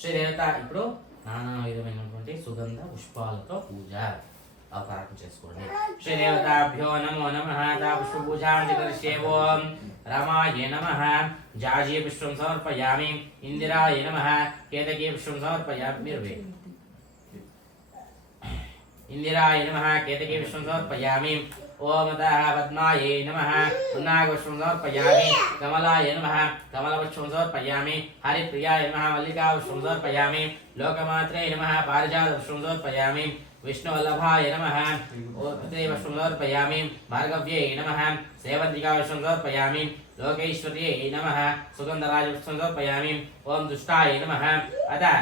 శ్రీదేవత ఇప్పుడు నానా విధమైనటువంటి సుగంధ పుష్పాలతో పూజ అవతారం చేసుకోండి శ్రీదేవతాభ్యో నమో నమః తా పుష్ప పూజాం కరిష్యే ఓం రామాయ నమః జాజీ పుష్పం సమర్పయామి ఇందిరాయ నమః కేతకీ పుష్పం సమర్పయామి మీరు ఇందిరాయ నమః కేతకీ పుష్పం సమర్పయామి ओम अतः पद्मायै नमः पुन्नागपुष्पं समर्पयामि कमलाय नमः कमलपुष्पं समर्पयामि हरिप्रियाय नमः मल्लिकापुष्पं समर्पयामि लोकमात्रे नमः पारिजातपुष्पं समर्पयामि विष्णुवल्लभाय नमः पुष्पं समर्पयामि भार्गव्यै नमः सेवन्तिकापुष्पं समर्पयामि लोकैश्वर्यै नमः सुगन्धराजपुष्पं समर्पयामि ओम दुष्टाय नमः अतः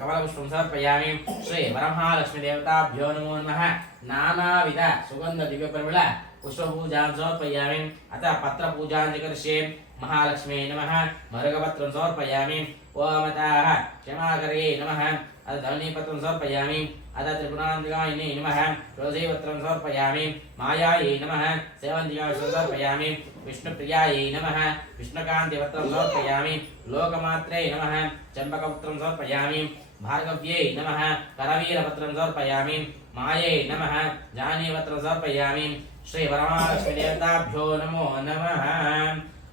कमलपुष्पं समर्पयामि श्री वरमहालक्ष्मीदेवताभ्यो नमो नमः नानाविध सुगंध दिव्य परिमल पुष्पपूजां समर्पयामि अतः पत्रपूजां करिष्ये महालक्ष्मी नमः मरुगपत्रं समर्पयामि ओम अतः क्षमाकर्यै नमः अतः धवनीपत्रं समर्पयामि अतः त्रिपुरान्तिकायै नमः तुलसीपत्रं समर्पयामि मायायै नमः सेवन्तिकापुष्पं समर्पयामि विष्णुप्रियायै नमः विष्णुकान्तिपत्रं समर्पयामि लोकमात्रे नमः चम्पकपत्रं समर्पयामि भार्गव्यै नमः करवीरपत्रं समर्पयामि मायै नमः जानीपत्रं समर्पयामि श्री वरमहालक्ष्मीदेवताभ्यो नमो नमः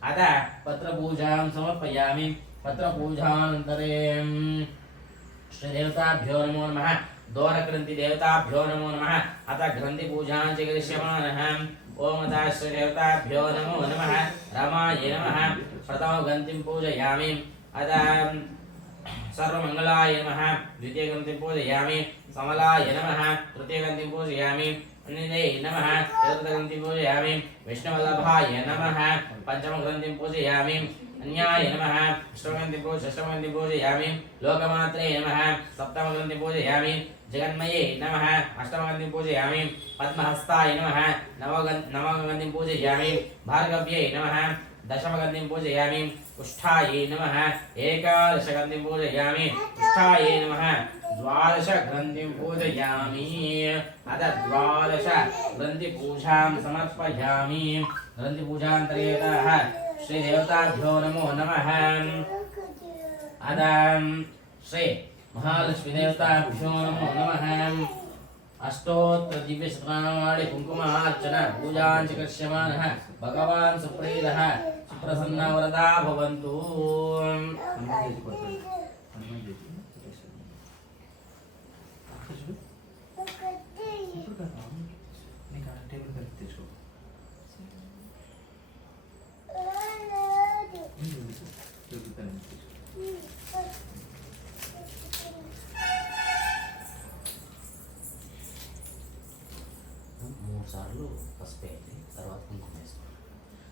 अतः पत्रपूजां समर्पयामि पत्रपूजानन्तरे श्रीदेवताभ्यो नमो नमः दोरग्रन्थिदेवताभ्यो नमो नमः अतः ग्रन्थिपूजां च करिष्यमाणः ओम अतः श्रीदेवताभ्यो नमो नमः रामाय नमः प्रथमग्रन्थिं पूजयामि अतः सर्वमंगलाय नमः द्वितीयग्रन्थिं पूजयामि समलाय नमः तृतीयग्रन्थिं पूजयामि अन्यदे नमः चतुर्थग्रन्थिं पूजयामि विष्णुवल्लभाय नमः पंचमग्रन्थिं पूजयामि अन्याय नमः षष्ठमग्रन्थिं पूजयामि लोकमात्रे नमः सप्तमग्रन्थिं पूजयामि जगन्मये नमः अष्टमग्रन्थिं पूजयामि पद्महस्ताय नमः नवमग्रन्थिं पूजयामि भार्गव्यै नमः दशमग्रन्थिं पूजयामि उष्ठायै नमः एकादशग्रन्थिं पूजयामि उष्ठायै नमः द्वादशग्रन्थिं पूजयामि अतः द्वादशग्रन्थिपूजां समर्पयामि ग्रन्थिपूजान्तर्गतः श्रीदेवताभ्यो नमो नमः अतः श्री महालक्ष्मीदेवताभ्यो नमो नमः अष्टोत्तर दिव्य शतनामावली कुंकुमार्चना पूजां च करिष्यमाणः भगवान् सुप्रीतः सुप्रसन्ना वरदा भवन्तु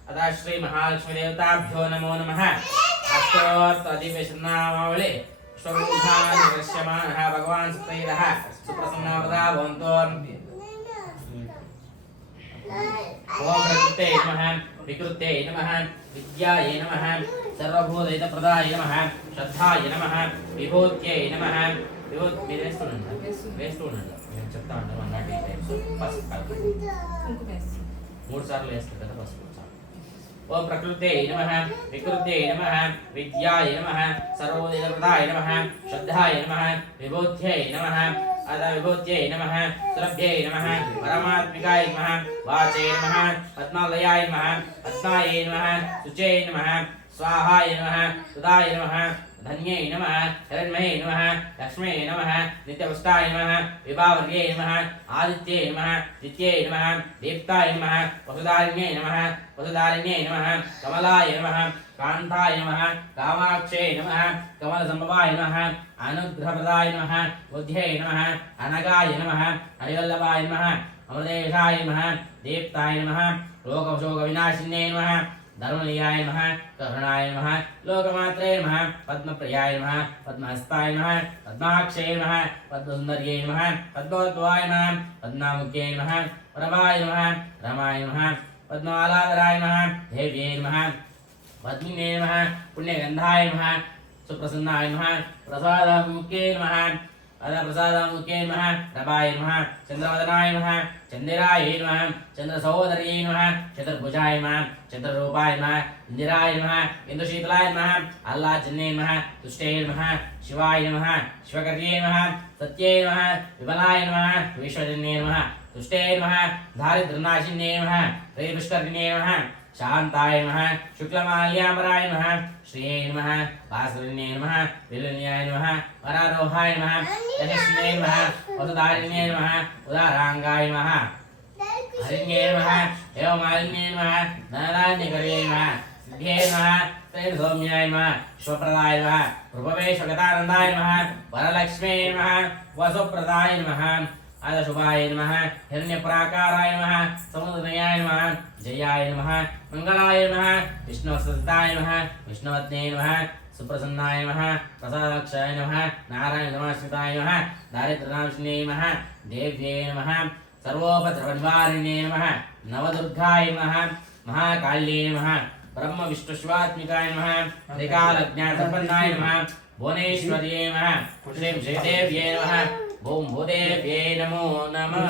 अतः श्री महालक्ष्मीदेवताभ्यो नमो नमः अष्टोत्तर दिव्य शतनामावली पुष्पपूजां करिष्यमाणः भगवान् सुप्रीतः सुप्रसन्ना वरदा भवन्तु ओम प्रकृते नमः विकृते नमः विद्याये नमः सर्वभूतहितप्रदाय नमः श्रद्धाय नमः विभूत्यै नमः विभूति వేస్తుండండి నేను చెప్తా ఉంటాను అన్నట్టు ఈ టైప్స్ పసుపు మూడు సార్లు వేస్తారు కదా పసుపు ओम प्रकृते नमः विकृते नमः विद्याय नमः सर्वोदितप्रदाय नमः श्रद्धाय नमः विभूत्यै नमः विभूत्यै नमः सुरभ्यै नमः परमात्मिकाय नमः वाचे नमः पद्मालयाय नमः पद्मायै नमः शुचे नमः स्वाहाय नमः सुधाय नमः धन्यै नमः हिरण्मये नमः लक्ष्म्यै नमः नित्यपुष्टाय नमः विभावर्यै नमः आदित्यै नमः दित्यै नमः दीप्ताय नमः वसुधारिण्यै नमः वसुधारिण्यै नमः कमलाय नमः कान्ताय नमः कामाक्षै नमः कमलसम्भवाय नमः अनुग्रहप्रदाय नमः बुद्ध्यै नमः अनगाय नमः हरिवल्लभाय नमः अमृतेशाय नमः दीप्ताय नमः लोकशोकविनाशिन्यै नमः धर्मनियाय नमः करुणाय नमः लोकमात्रे नमः पद्मप्रियाय नमः पद्महस्ताय नमः पद्माक्षये नमः पद्मसुन्दर्यै नमः पद्मोद्भवाय नमः पद्मामुख्यै नमः प्रभाय नमः रमाय नमः पद्मालाधराय नमः देव्यै नमः पद्मिने नमः पुण्यगन्धाय नमः सुप्रसन्नाय नमः प्रसादमुख्यै नमः प्रसादमुख्यै नमः रमाय नमः चन्द्रवदनाय नमः चंद्राय नमः चंद्रसहोदर्यै नमः चतुर्भुजाय नमः चतुर्रूपाय नमः इंदिराय नमः इंदुशीतलाय नमः आह्लादजन्ये नमः तुष्टे नमः शिवाय नमः शिवकर्ये नमः सत्ये नमः विमलाय नमः विश्वजन्ये नमः तुष्टे नमः दारिद्र्यनाशिन्ये नमः प्रियपुष्करिण्ये नमः शांताय नमः शुक्लमाल्याम्बराय नमः श्रिये नमः वासुरिण्ये नमः विलन्याय नमः वरारोहाय नमः यशस्विने नमः वसुधारिण्ये नमः उदारांगाय नमः हरिण्ये नमः एवमालिन्ये नमः धनधान्यकर्ये नमः सिद्धे नमः त्रैसौम्याय नमः शिवप्रदाय नमः रूपवेशगतानन्दाय नमः वरलक्ष्मे नमः वसुप्रदाय नमः आदशुभाय नमः हिरण्यपराकाराय नमः समुद्रयाय नमः जयाय नमः मंगलाय नमः विष्णुवत्सदाय नमः विष्णुवत्ने नमः सुप्रसन्नाय नमः प्रसादक्षाय नमः नारायण नमस्कृताय नमः दारिद्र्यनाशिने नमः देव्ये नमः सर्वोपद्रवनिवारिणे नमः नवदुर्गाय नमः महाकाल्ये नमः ब्रह्म विष्णु शिवात्मिकाय नमः त्रिकालज्ञानसम्पन्नाय नमः भुवनेश्वर्ये नमः श्रीं श्रीदेव्ये नमः ओम भूदेव्ये नमो नमः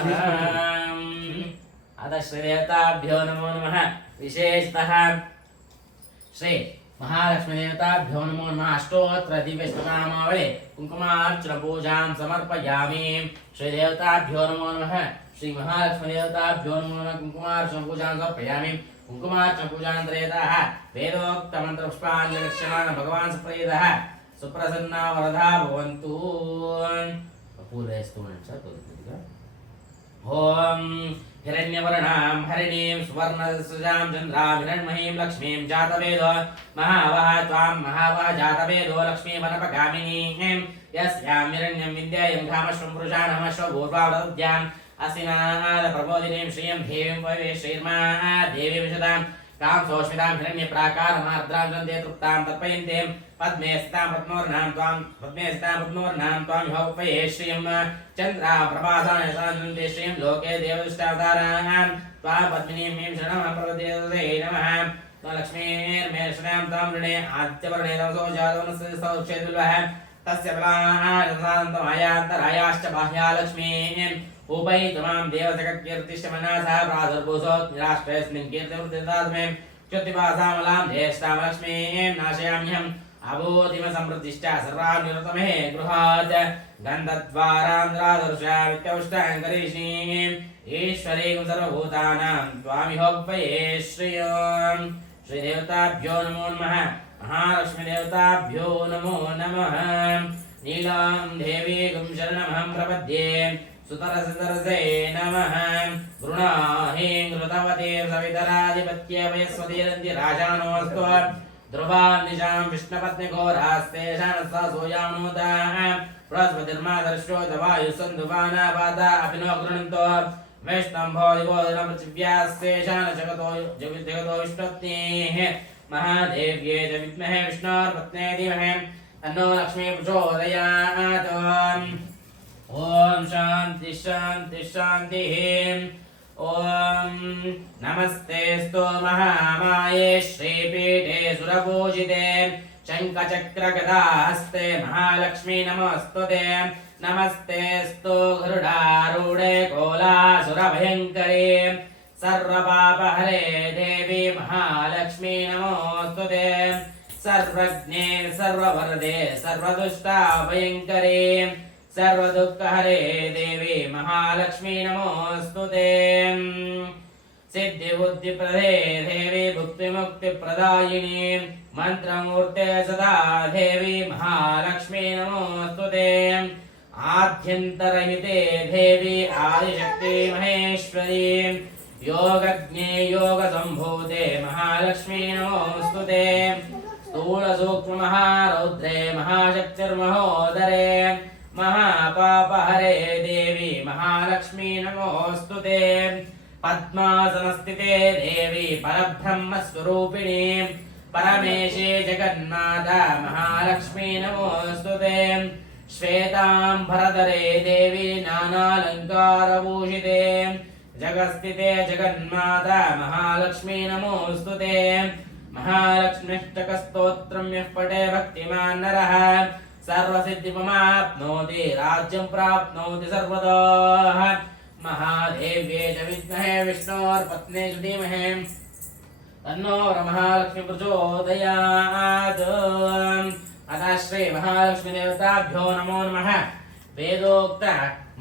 अतः श्रीदेवताभ्यो नमो नमः विशेषतः श्री महालक्ष्मी देवताभ्यो नमो नमः अष्टोत्तर दिव्यनामावळे कुंकुमार्चन पूजां समर्पयामि श्रीदेवताभ्यो नमो नमः श्री महालक्ष्मी देवताभ्यो नमो नमः कुंकुमार्चन पूजां समर्पयामि कुंकुमार्चन पूजान्तरेतः वेदोक्त मंत्रपुष्पाञ्जलिक्षमाण भगवान् सप्रेतः सुप्रसन्ना वरदा भवन्तु ओम हिरण्यवर्णां हरिणीं सुवर्णसृजां चन्द्रां हिरण्मयीं लक्ष्मीं जातवेदो महावः त्वां महावः जातवेदो लक्ष्मीवनपगामिनीं यस्यां हिरण्यं विद्यायं घामश्वं पुरुषाणमश्व भूर्वावृद्याम् असिनादप्रबोधिनीं श्रियं देवीं वै श्रीर्मा देवी विशदां कां सोष्मितां हिरण्यप्राकारमार्द्रां चन्दे तृप्तां तर्पयन्तीं पद्मे स्थितां पद्मोर्णां त्वां ह्यौपये श्रियं चन्द्रां प्रभासां यशानन्दे श्रियं लोके देवदुष्टावतारां त्वां पद्मिनीं मे शरणं प्रपद्ये नमः लक्ष्मीर्मे शरणं तां वृणे आदित्यवर्णे तमसो जातवनस्यौक्षेदुल्वः तस्य बलान्तमायान्तरायाश्च बाह्या लक्ष्मीं उपैतमां देवजगत्कीर्तिश्चमनासा प्रादुर्भूषोत् निराष्ट्रेऽस्मिन् कीर्तिवृद्धिदात्मे च्युतिपासामलां ज्येष्ठां लक्ष्मीं नाशयाम्यहम् अभूतिमसमृद्धिश्च सर्वान्युरतमे गृहात् गन्धद्वारान्द्रादर्शामित्यौष्टाङ्करीषीम् ईश्वरीं सर्वभूतानां त्वामिहोपये श्रियं श्रीदेवताभ्यो नमो नमः महालक्ष्मीदेवताभ्यो नमो नमः नीलां देवीं शरणमहं प्रपद्ये सुतरसतरसे नमः गृणाहीं घृतवतीं सवितराधिपत्ये वयस्वतीरन्ति राजानोऽस्तु ध्रुवां दिशां विष्णुपत्निघोरास्तेषां सूयानुदाः बृहस्पतिर्मादर्शो दवायुसन्धुवानापादा अपि नो गृह्णन्तो वैष्णम्भो दिवोदनं पृथिव्यास्तेषां जगतो विष्णुपत्नेः महादेव्ये च विद्महे विष्णोर्पत्न्यै धीमहि तन्नो लक्ष्मी प्रचोदयात्। ओम शांति शांति शांति। ओम नमस्तेस्तु महामाये श्रीपीठे सुरपूजिते शङ्खचक्रगदाहस्ते महालक्ष्मी नमोस्तुते नमस्तेस्तु गरुडारूढे कोलासुरभयङ्करे सर्वपापहरे देवी महालक्ष्मी नमोस्तुते सर्वज्ञे सर्ववरदे सर्वदुष्टाभयङ्करे सर्वदुःखहरे देवी महालक्ष्मी नमोस्तुते सिद्धिबुद्धिप्रदे देवी भुक्तिमुक्तिप्रदायिनी मंत्रमूर्ते सदा देवी महालक्ष्मी नमोस्तुते आद्यन्तरहिते देवी आदिशक्ति महेश्वरी योगज्ञे योगसम्भूते महालक्ष्मी नमोस्तुते स्थूलसूक्ष्ममहारौद्रे महाशक्तिर्महोदरे महापापहरे देवी महालक्ष्मी नमोस्तुते पद्मासनस्थिते देवी परब्रह्मस्वरूपिणी परमेशे जगन्माता महालक्ष्मी नमोस्तुते श्वेतांबरधरे देवी नानालंकारभूषिते जगस्थिते जगन्माता महालक्ष्मी नमोस्तुते महालक्ष्मीष्टकस्तोत्रं यः पठे भक्तिमान् नरः सर्वसिद्धिमवाप्नोति राज्यं प्राप्नोति सर्वदा महादेव्ये च विद्महे विष्णोर्पत्नी च धीमहि तन्नो महालक्ष्मी प्रचोदयात् अतः श्री महालक्ष्मी देवताभ्यो नमो नमः वेदोक्त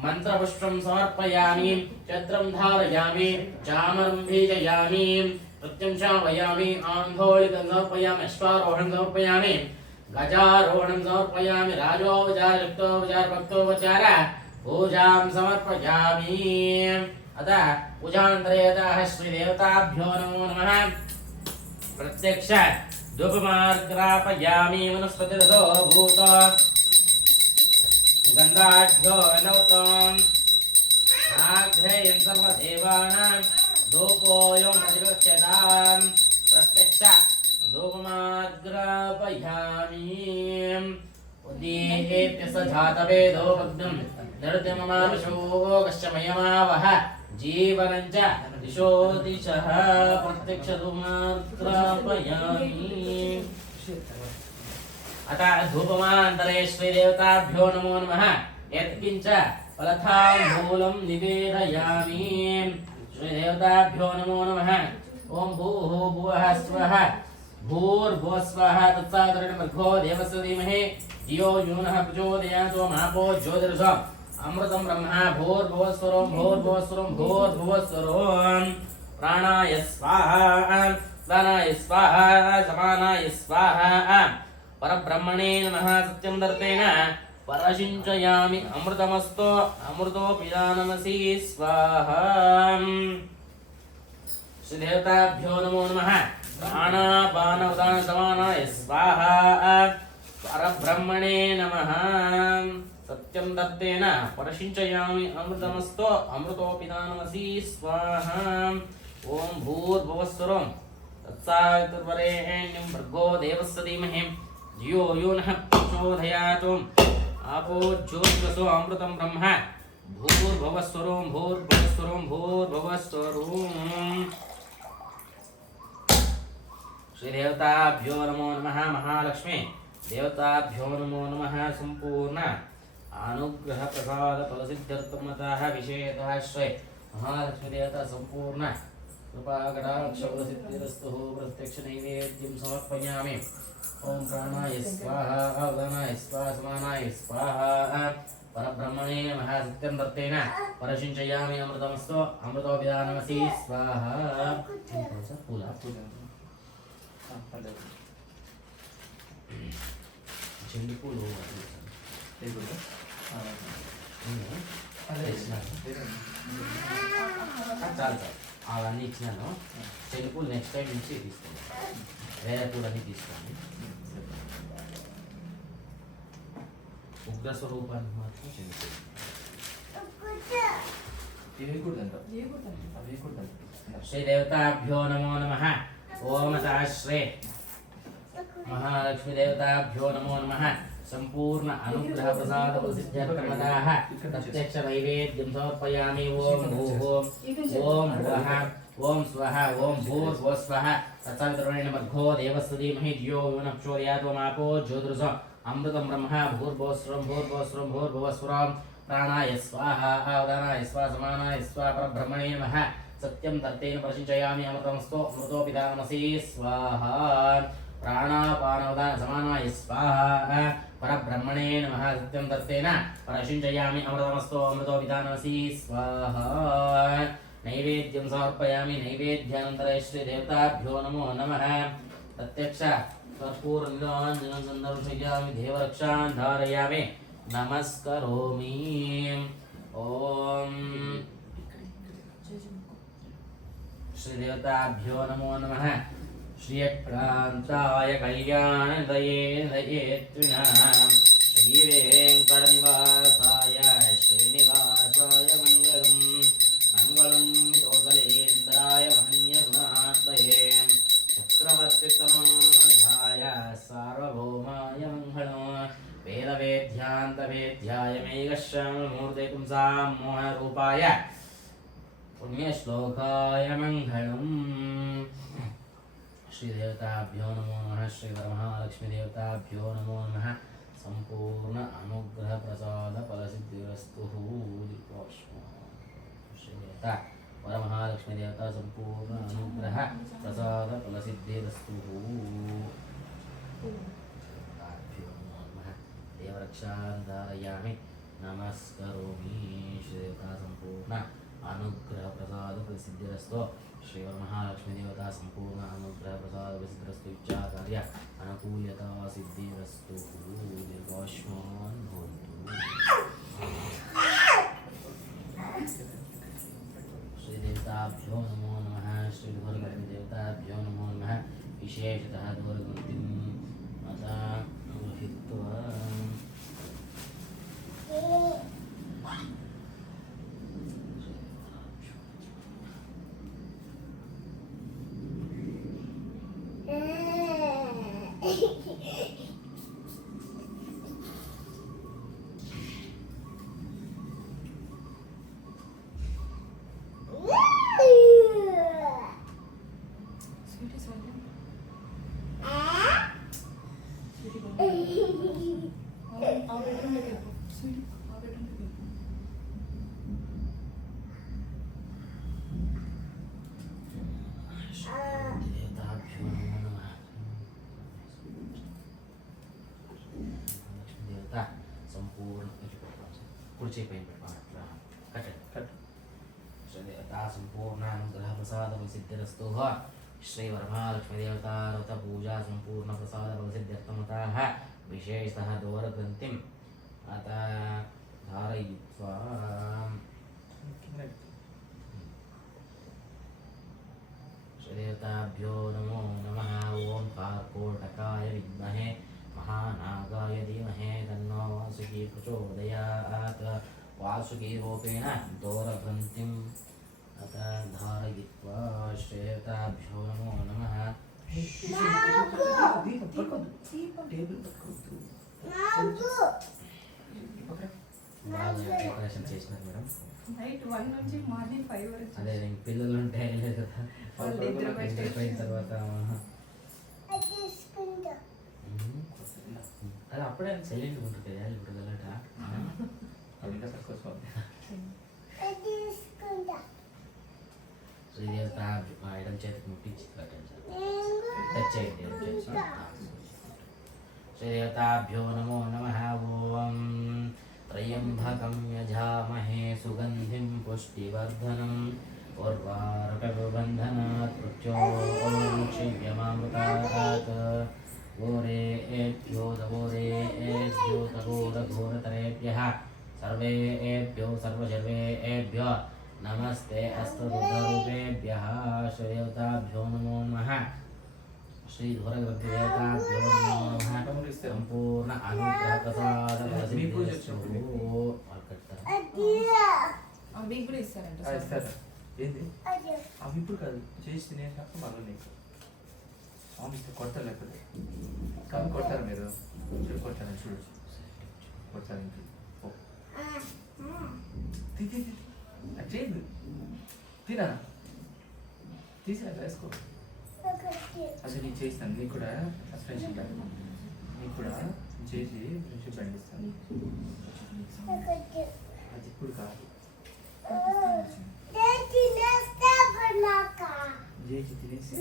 मंत्रपुष्पं समर्पयामि छत्रं धारयामि चामरं बीजयामि प्रत्यंशावयामि आन्धोलिकं समर्पयामि अश्वारोहणं समर्पयामि गजारोहणं समर्पयामि राजोपचार युक्तोपचार भक्तोपचार पूजां समर्पयामि अतः पूजान्तर्यतः श्रीदेवताभ्यो नमो नमः प्रत्यक्ष धूपमार्ग्रापयामि वनस्पतिरतो भूत गन्धाढ्यो नवतम् आघ्रेयं सर्वदेवानां धूपोऽयं प्रतिगच्छताम् प्रत्यक्ष धूपमार्ग्रापयामि उदीप्य सजातवेदो भग्नं नृत्यममाविशोकश्च मयमावह जीवनं च दिशो दिशः प्रत्यक्षधूमार्ग्रापयामि अतः धूपमान्तरे श्रीदेवताभ्यो नमो नमः यत्किञ्च फलथाम्बूलं निवेदयामि श्रीदेवताभ्यो नमो नमः ओम भूः भुवः स्वः भूर्भुवः स्वः तत्सादरणमर्घो देवस्य धीमहि धियो यो नः प्रचोदयात् मापो ज्योतिर्षम् अमृतं ब्रह्म भूर्भुवस्वरं भूर्भुवस्वरं भूर्भुवस्वरं प्राणाय स्वाहा दानाय स्वाहा समानाय स्वाहा परब्रह्मणे नमः सत्यं दर्तेन परशिञ्चयामि अमृतमस्तो अमृतोऽपिदानमसि स्वाहा श्रीदेवताभ्यो नमो नमः प्राणापानउदानसमानाय स्वाहा परब्रह्मणे नमः सत्यं दत्तेन परशिञ्चयामि अमृतमस्तो अमृतोऽपिदानमसि स्वाहा ओम भूर्भुवस्वरं तत्सावितुर्वरेण्यं भर्गो देवस्य धीमहि धियो यो नः प्रचोदयात् आपो ज्योतिषो अमृतं ब्रह्म भूर्भुवस्वरं भूर्भुवस्वरं भूर्भुवस्वरं श्रीदेवताभ्यो नमो नमः महालक्ष्मी देवताभ्यो नमो नमः संपूर्ण अनुग्रह प्रसाद फलसिद्ध्यर्थमतः विशेषतः श्री महालक्ष्मी देवता संपूर्ण कृपा कटाक्ष फलसिद्धिरस्तु प्रत्यक्ष नैवेद्यं समर्पयामि ओम प्राणाय स्वाहा अवदानाय स्वाहा समानाय स्वाहा परब्रह्मणे नमः सत्यं दत्तेन परशिञ्चयामि अमृतमस्तु अमृतोऽपिदानमसि स्वाहा पूजा చెండు పూలు చాలు అవన్నీ ఇచ్చినాను చెండు పూలు నెక్స్ట్ టైం నుంచి తీసుకోండి వేరే పూలన్నీ తీసుకోండి ఉగ్ర స్వరూపానికి మాత్రం చెండు పూలు శ్రీదేవతాభ్యో నమో నమః ओम श्री महालक्ष्मी देवताभ्यो नमो नमः संपूर्ण अनुग्रह प्रसाद प्रसिद्ध्यर्थमदाः प्रत्यक्ष नैवेद्यं समर्पयामि। ओम भूः ओम भुवः ओम स्वः ओम भूर्भुवस्वः तत्सवितुर्वरेण्यं भर्गो देवस्य धीमहि धियो यो नः प्रचोदयात्। ओमापो ज्योतिषो अमृतं ब्रह्म भूर्भुवस्वरं भूर्भुवस्वरं भूर्भुवस्वरं प्राणाय स्वाहा उदानाय स्वाहा समानाय स्वाहा परब्रह्मणे नमः। सत्यं तर्तेन प्रसिञ्चयामि अमृतमस्तु अमृतोपिदानमसि स्वाहा प्राणापानोदान समानाय स्वाहा परब्रह्मणे नमः। सत्यं तर्तेन प्रसिञ्चयामि अमृतमस्तु अमृतोपिदानमसि स्वाहा। नैवेद्यं समर्पयामि। नैवेद्यानन्तरे श्रीदेवताभ्यो नमो नमः। प्रत्यक्ष कर्पूरनिराञ्जनं सन्दर्शयामि। देवरक्षां धारयामि नमस्करोमि। ओम श्रीदेवताभ्यो नमो नमः। श्रियक्रान्ताय कल्याणदये दयेत्विनां श्रीवेङ्कटनिवासाय श्रीनिवासाय मङ्गलम् मङ्गलं कोसलेन्द्राय महनीयगुणात्मये चक्रवर्तितनोजाय सार्वभौमाय मङ्गलम् वेदवेद्यान्तवेद्याय मेघश्याममूर्ते पुंसां मोहनरूपाय पुण्यश्लोकाय मङ्गलम्। श्रीदेवताभ्यो नमो नमः। श्रीवरमहालक्ष्मीदेवताभ्यो नमो नमः। संपूर्ण अनुग्रह प्रसाद फलसिद्धिरस्तु। श्रीदेवता वरमहालक्ष्मीदेवता संपूर्ण अनुग्रह प्रसाद फलसिद्धिरस्तु। देवरक्षां धारयामि नमस्करोमि। श्रीदेवता संपूर्ण अनुग्रह प्रसाद प्रसिद्धिरस्तु। श्रीवरमहालक्ष्मीदेवता संपूर्ण अनुग्रह प्रसाद प्रसिद्धिरस्तु। इच्छाकार्य अनुकूल्यता सिद्धिरस्तु। दीर्घायुष्मान् भवन्तु। श्रीदेवताभ्यो नमो नमः। श्रीधुर्गदेवताभ्यो नमो नमः। विशेषतः दूरगतिं माता गृहीत्वा संपूर्णानुग्रह प्रसाद सिद्धिरस्तु। श्रीवरमहालक्ष्मीदेवता व्रत पूजा संपूर्ण प्रसाद सिद्ध्यर्थमतः विशेषतः दोरग्रन्थिम् अत धारयित्वा श्रीदेवताभ्यो नमो नमः। ओम कार्कोटकाय विद्महे महानागाय धीमहि तन्नो वासुकी प्रचोदयात्। वासुकी रूपेण दोरग्रन्थिम् अत धारयित्वा श्रीदेवताभ्यो नमो नमः। బాగా డెకరేషన్ చేసినారు మేడం. నైట్ 1 నుంచి మార్నింగ్ 5 వరకు. అదే ఇంక పిల్లలు ఉంటే లేదు కదా. వాళ్ళు అయిపోయిన తర్వాత అది అప్పుడే సైలెంట్గా ఉంటుంది కదా ఇప్పుడు గలట. శ్రీదేవత మా ఎడం చేతికి ముట్టించి టచ్ చేయండి. శ్రీదేవతాభ్యో నమో నమః. ఓం త్రయంబకం యజామహే సుగంధిం పుష్టివర్ధనం ఉర్వారుకబంధనాత్ మృత్యోర్ముక్షివ్యమామృతాత్. घोरेभ्यो दघोरेभ्यो तघोरघोरतरेभ्यः सर्वेभ्यो सर्वशर्वेभ्यो नमस्ते अस्तुरुद्ररूपेभ्यः। श्रीदेवताभ्यो नमो नमः। श्रीधुरग्रन्थदेवताभ्यो नमो नमः। संपूर्ण अनुग्रह प्रसाद फलसिद्धिरस्तु। అవి కూడా ఇస్తారంట. ఏంది అవి ఇప్పుడు కాదు చేసి తినేసాక మళ్ళీ నీకు స్వామి కొడతారు లేకపోతే కానీ కొడతారు మీరు కొట్టారని చూడొచ్చు. కొడతాను ఇంటికి పో. తీ, తీ, తీ. అది చేయదు తినా తీసి అట్లా వేసుకో. అసలు నీకు చేస్తాను నీకు కూడా ఫ్రెండ్షిప్ నీకు కూడా చేసి ఫ్రెండ్షిప్ పండిస్తాను. అది ఇప్పుడు కాదు చేసి తినేసి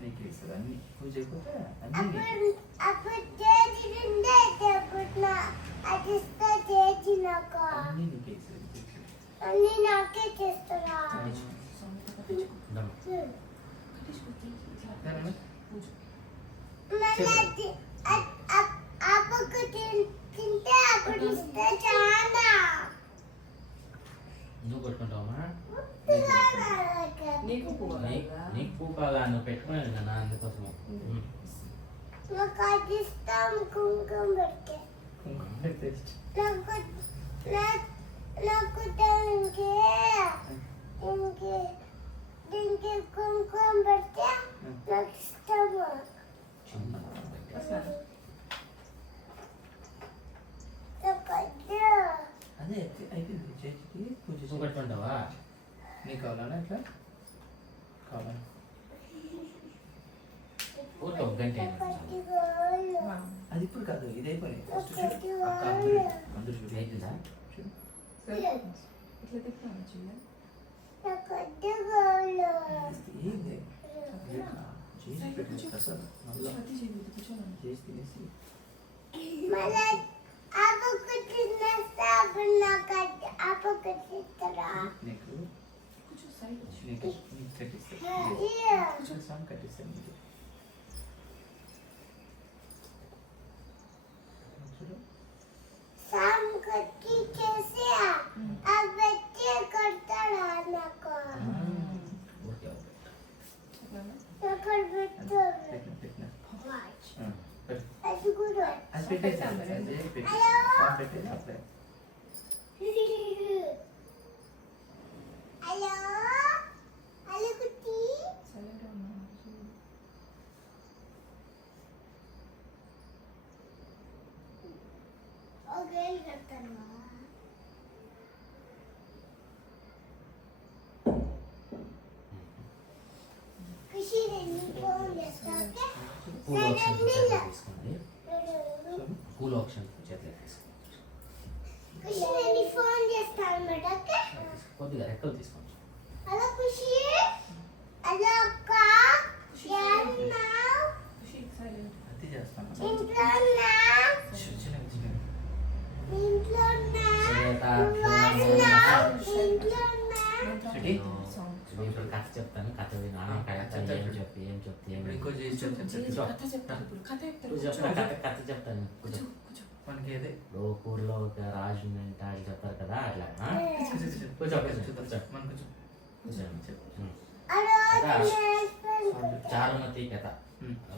నీకు ఇస్తుంది అన్ని నువ్వు చేయకపోతే అన్ని అన్ని నీకు ఇస్తుంది. నువ్వు కొట్టుకుంటావమ్మా? నీకు పువ్వు కావాలా? నీకు పువ్వు కావాలా? నువ్వు పెట్టుకున్నాను నాన్న అందుకోసము. కుంకుమ పెడితే కుంకుమ పెడితే నాకు ఇష్టము. వస్తాను. అదే అయిపోయింది చేతికి పూజ నువ్వు కట్టుకుంటావా? నీకు కావాలన్నా ఇట్లా కావాలా ఊరికే ఒక గంట అయినా వా. అది ఇప్పుడు కాదు ఇది అయిపోయి అందరూ చూడు అయిపోయిందా? చూడు సరే. ఇట్లా తిప్పాను చూడ. ఏంది చేసి పెట్టిన ప్రసాదం మళ్ళీ అది చేయలేదు, కూర్చోమని. చేసి తినేసి నీకు కూర్చో, సైడ్ వచ్చి. నీకు నీకు కట్టిస్తాను కొంచెం సాంగ్ కట్టిస్తాను నీకు చూడు ఊరికే ఒక అట్లానా? పెట్టిన పెట్టిన పెట్టు అది కూడా అది పెట్టేసి అదే పెట్టి సాంగ్ పెట్టేసి అప్పుడే హలో హలో కుట్టి సైలెంట్ గా ఉన్నాను. ఓకే చెప్తాను. ఖుషి నేను ఫోన్ చేస్తా. ఓకే పూల ఆప్షన్ చేతిలో తీసుకోండి. పూల ఆప్షన్ చేతిలో తీసుకోండి. ఖుషి నేను ఫోన్ చేస్తాను అన్నమాట. ఓకే కొద్దిగా రెక్కలు తీసుకోండి. హలో ఖుషి హలో అక్క ఏమన్నా ఖుషి, సైలెంట్. అది చేస్తాను ఇంట్లో ఉన్నా చిన్నగా చిన్నగా ఇంట్లో ఉన్నా శ్వేత, ఉన్నా ఇంట్లో ఉన్నా చెడి? సాంగ్. నేను ఇప్పుడు కథ చెప్తాను. కథ విను. ఏం చెప్తే ఇప్పుడు ఇంకో చేసి చేసి చెప్తాను కథ చెప్తాను ఇప్పుడు. కథ చెప్తాను. నువ్వు కూర్చో. చెప్తా కథ చెప్తాను. కూర్చో, కూర్చో. మనకి ఏదే ఇప్పుడు ఊర్లో ఒక రాజు ఉంటాడు చెప్తారు కదా అట్లా. ఆ? కూర్చో కూర్చో, కూర్చో. మన కూర్చో కూర్చోండి. ఆ రోజు నేను చారుమతి కథ.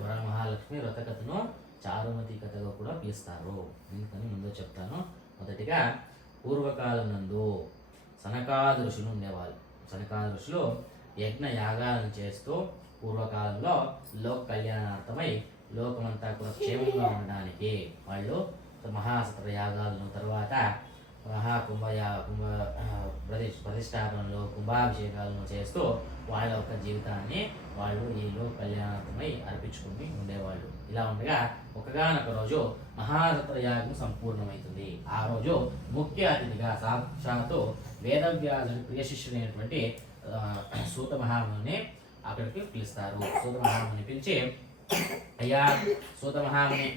వరమహాలక్ష్మి వ్రత కథను చారుమతి కథగా కూడా పిలుస్తారు. ఎందుకని ముందు చెప్తాను. మొదటిగా పూర్వకాలం నందు సనకాది ఋషులు ఉండేవాళ్ళు. సనకాది ఋషులు యజ్ఞ యాగాలను చేస్తూ పూర్వకాలంలో లోక కళ్యాణార్థమై లోకమంతా కూడా క్షేమంగా ఉండడానికి వాళ్ళు మహాసత్ర యాగాలను తర్వాత ప్రతిష్టాపనలు కుంభాభిషేకాలను చేస్తూ వాళ్ళ యొక్క జీవితాన్ని వాళ్ళు ఈ లోక కళ్యాణార్థమై అర్పించుకుని ఉండేవాళ్ళు. ఇలా ఉండగా ఒకగానొక రోజు మహాసత్ర యాగం సంపూర్ణమవుతుంది. ఆ రోజు ముఖ్య అతిథిగా సాక్షాత్తు వేదవ్యాసుడి ప్రియ శిష్యుడైనటువంటి సూత మహాముని అక్కడికి పిలుస్తారు. సూత మహాముని పిలిచి, అయ్యా సూత మహాముని,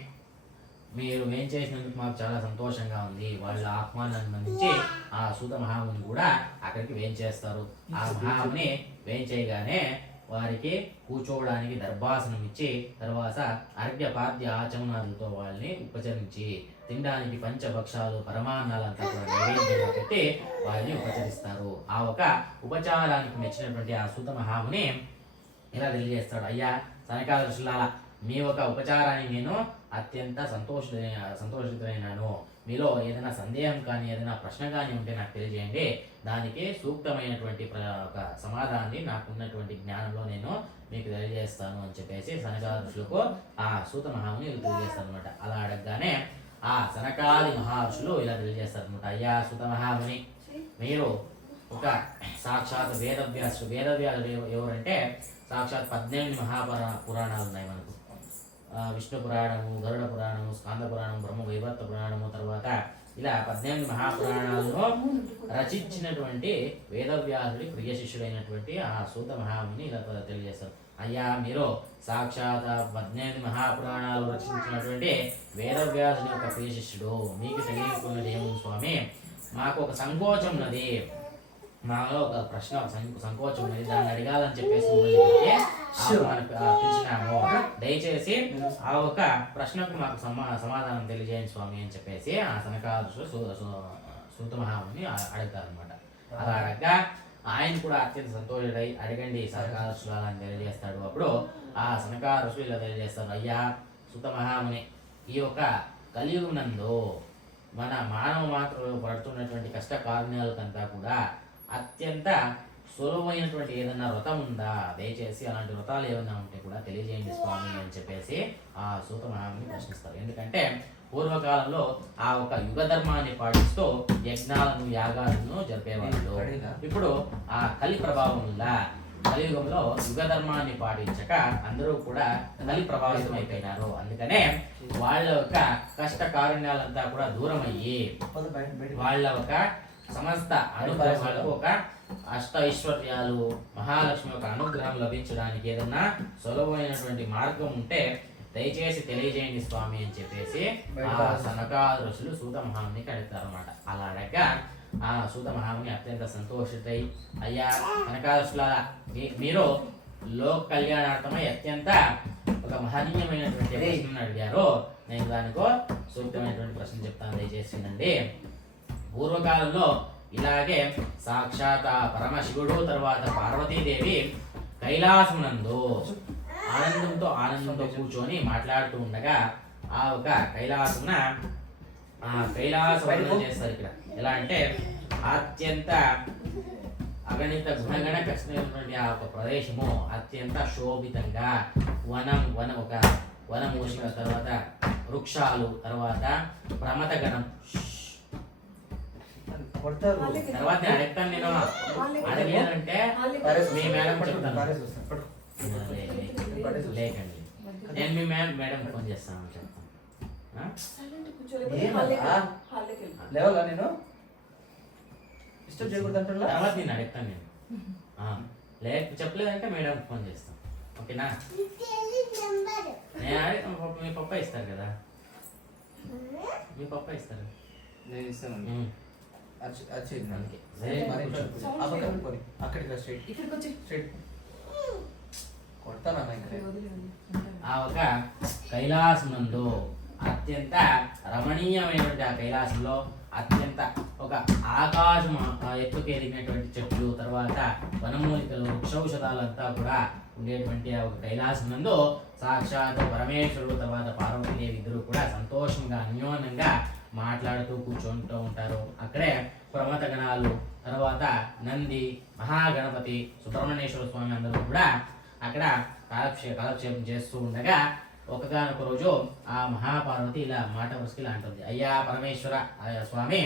మీరు ఏం చేసినందుకు మాకు చాలా సంతోషంగా ఉంది. వాళ్ళ ఆహ్వానాన్ని మన్నించి ఆ సూత మహాముని కూడా అక్కడికి వేంచేస్తారు. ఆ మహాముని వేంచేయగానే వారికి కూర్చోవడానికి దర్భాసనం ఇచ్చి తర్వాత అర్ఘ్యపాద్య ఆచమనాలతో వాళ్ళని ఉపచరించి తినడానికి పంచభక్షాలు పరమాన్నాలంతా కూడా నైవేద్యంగా పెట్టి వాళ్ళని ఉపచరిస్తారు. ఆ ఒక ఉపచారానికి మెచ్చినటువంటి ఆ సూత మహాముని ఇలా తెలియజేస్తాడు, అయ్యా సనకాల ఋషులారా, మీ ఒక ఉపచారాన్ని నేను అత్యంత సంతోషితులైనాను. మీలో ఏదైనా సందేహం కానీ ఏదైనా ప్రశ్న కానీ ఉంటే నాకు తెలియజేయండి. దానికి సూక్తమైనటువంటి ఒక సమాధానాన్ని నాకున్నటువంటి జ్ఞానంలో నేను మీకు తెలియజేస్తాను అని చెప్పేసి సనకాల ఋషులకు ఆ సూత మహాముని తెలియజేస్తాను అనమాట. అలా అడగగానే ఆ సనకాది మహర్షులు ఇలా తెలియజేస్తారు అనమాట. అయ్యా సుత మహాముని, మీరు ఒక సాక్షాత్ వేదవ్యాసుడు ఎవరంటే సాక్షాత్ 18 పురాణాలు ఉన్నాయి మనకు. విష్ణు పురాణము, గరుడ పురాణము, స్కంద పురాణం, బ్రహ్మ వైవర్త పురాణము, తర్వాత ఇలా 18 మహాపురాణాలను రచించినటువంటి వేదవ్యాసుడి ప్రియ శిష్యుడైనటువంటి ఆ సూత మహాముని ఇలా తెలియజేస్తారు. అయ్యా మీరు సాక్షాత్ 18 మహాపురాణాలు రచించినటువంటి వేదవ్యాసుని యొక్క ప్రియ శిష్యుడు, మీకు తెలియకున్నది ఏముంది స్వామి, మాకు ఒక సంకోచం ఉన్నది, మాలో ఒక ప్రశ్న సంకోచం ఉన్నది, దాన్ని అడగాలని చెప్పేసి పిలిచినాము. దయచేసి ఆ ఒక ప్రశ్నకు మాకు సమాధానం తెలియజేయండి స్వామి అని చెప్పేసి ఆ సనకాదుడు సూత మహాముని అడుగుతారనమాట. అలా అడగగా ఆయన కూడా అత్యంత సంతోషుడై అడగండి సనకాదుడు అని తెలియజేస్తాడు. అప్పుడు ఆ సనకాదుడు ఇలా తెలియజేస్తారు. అయ్యా సూత మహాముని, ఈ యొక్క కలియుగం నందు మన మానవ మాత్రలు పడుతున్నటువంటి కష్ట కారణాలకంతా కూడా అత్యంత సులభమైనటువంటి ఏదైనా వ్రతం ఉందా, దయచేసి అలాంటి వ్రతాలు ఏమైనా ఉంటే కూడా తెలియజేయండి స్వామి అని చెప్పేసి ఆ సూత మహాముని ప్రశ్నిస్తారు. ఎందుకంటే పూర్వకాలంలో ఆ ఒక యుగ ధర్మాన్ని పాటిస్తూ యజ్ఞాలను యాగాలను జరిపేవాళ్ళు. ఇప్పుడు ఆ కలి ప్రభావం వల్ల కలియుగంలో యుగ ధర్మాన్ని పాటించక అందరూ కూడా కలి ప్రభావితం అయిపోయినారు. అందుకనే వాళ్ళ యొక్క కష్ట కారణ్యాలంతా కూడా దూరం అయ్యి వాళ్ళ ఒక సమస్త అనుగ్రహాలకు ఒక అష్ట ఐశ్వర్యాలు, మహాలక్ష్మి యొక్క అనుగ్రహం లభించడానికి ఏదన్నా సులభమైనటువంటి మార్గం ఉంటే దయచేసి తెలియజేయండి స్వామి అని చెప్పేసి ఆ సనకాదులు సూత మహామునికి అడుగుతారు అనమాట. అలా అడగగా ఆ సూత మహాముని అత్యంత సంతోషితై, అయ్యా సనకాదులారా, మీరు లోక కళ్యాణార్థమై అత్యంత ఒక మహనీయమైనటువంటి ప్రశ్నను అడిగారు. నేను దానికో సూక్తమైనటువంటి ప్రశ్న చెప్తాను, దయచేసి వినండి. పూర్వకాలంలో ఇలాగే సాక్షాత్ పరమశివుడు తర్వాత పార్వతీదేవి కైలాసమునందు ఆనందంతో కూర్చొని మాట్లాడుతూ ఉండగా ఆ ఒక కైలాసమున కైలాస వర్ణన చేస్తారు. ఇక్కడ ఎలా అంటే అత్యంత అగణిత గుణగణ కృష్ణమైనటువంటి ఆ ఒక ప్రదేశము అత్యంత శోభితంగా ఒక వనమూషిక, తర్వాత వృక్షాలు, తర్వాత ప్రమథగణం, తర్వాత అడుగుతాను నేను అడగలేదంటే మీ మేడం చెప్తాను. లేకండి, నేను మీ మేడం ఫోన్ చేస్తాను చెప్తాను. లేవాలా నేను ఇష్టం చేయకూడదు తర్వాత నేను అడుగుతాను. నేను చెప్పలేదంటే మేడం ఫోన్ చేస్తాను. ఓకేనా? నేను అడిగి మీ పప్ప ఇస్తారు కదా, మీ పప్ప ఇస్తారు. నేను ఇస్తాను. ఆ ఒక కైలాసమునందు అత్యంత రమణీయమైనటువంటి ఆ కైలాసంలో అత్యంత ఒక ఆకాశం ఎత్తుకెదిగినటువంటి చెట్లు, తర్వాత వనమూలికలు, వృక్షౌషధాలంతా కూడా ఉండేటువంటి ఆ ఒక కైలాసం నందు సాక్షాత్ పరమేశ్వరుడు తర్వాత పార్వతీదేవి ఇద్దరు కూడా సంతోషంగా అన్యోన్యంగా మాట్లాడుతూ కూర్చుంటూ ఉంటారు. అక్కడే ప్రమథ గణాలు, తర్వాత నంది, మహాగణపతి, సుబ్రహ్మణ్యేశ్వర స్వామి అందరూ కూడా అక్కడ కాలక్షేపం చేస్తూ ఉండగా ఒకగానొక రోజు ఆ మహాపార్వతి ఇలా మాట వరుసకి ఇలా అంటుంది. అయ్యా పరమేశ్వర స్వామి,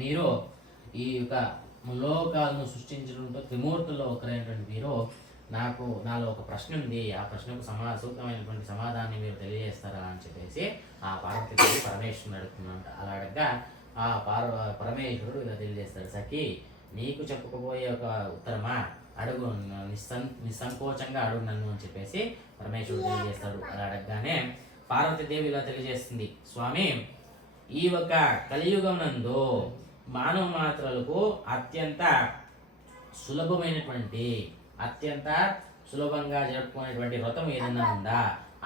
మీరు ఈ యొక్క లోకాలను సృష్టించడంతో త్రిమూర్తుల్లో ఒకరైనటువంటి మీరు నాలో ఒక ప్రశ్న ఉంది, ఆ ప్రశ్నకు సూక్తమైనటువంటి సమాధానాన్ని మీరు తెలియజేస్తారా అని చెప్పేసి ఆ పార్వతీదేవి పరమేశ్వరుని అడుగుతున్నాడు. అలా అడగగా ఆ పరమేశ్వరుడు ఇలా తెలియజేస్తాడు. సఖి, నీకు చెప్పుకోబోయే ఒక ఉత్తరమా, అడుగు, నిస్సంకోచంగా అడుగు నన్ను అని చెప్పేసి పరమేశ్వరుడు తెలియజేస్తాడు. అలా అడగగానే పార్వతీదేవి ఇలా తెలియజేస్తుంది. స్వామి, ఈ ఒక కలియుగం నందు మానవ మాత్రలకు అత్యంత సులభంగా జరుపుకునేటువంటి వ్రతం ఏదైనా ఉందా,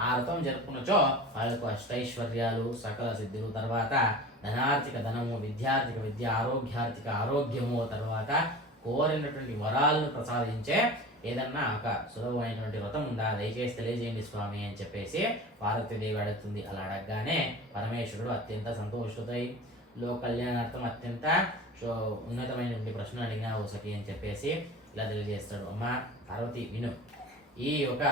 ఆ వ్రతం జరుపుకున్నచో వాళ్ళకు అష్టైశ్వర్యాలు, సకల సిద్ధులు, తర్వాత ధనార్థిక ధనము, విద్యార్థిక విద్య, ఆరోగ్యార్థిక ఆరోగ్యము, తర్వాత కోరినటువంటి వరాలను ప్రసాదించే ఏదన్నా ఒక సులభమైనటువంటి వ్రతం ఉందా, దయచేసి తెలియజేయండి స్వామి అని చెప్పేసి పార్వతీదేవి అడుగుతుంది. అలా అడగగానే పరమేశ్వరుడు అత్యంత సంతోషుడై లోక కళ్యాణార్థం అత్యంత ఉన్నతమైనటువంటి ప్రశ్న అడిగినా ఓ సఖి అని చెప్పేసి ఇలా తెలియజేస్తాడు. అమ్మ పార్వతి విను, ఈ ఒక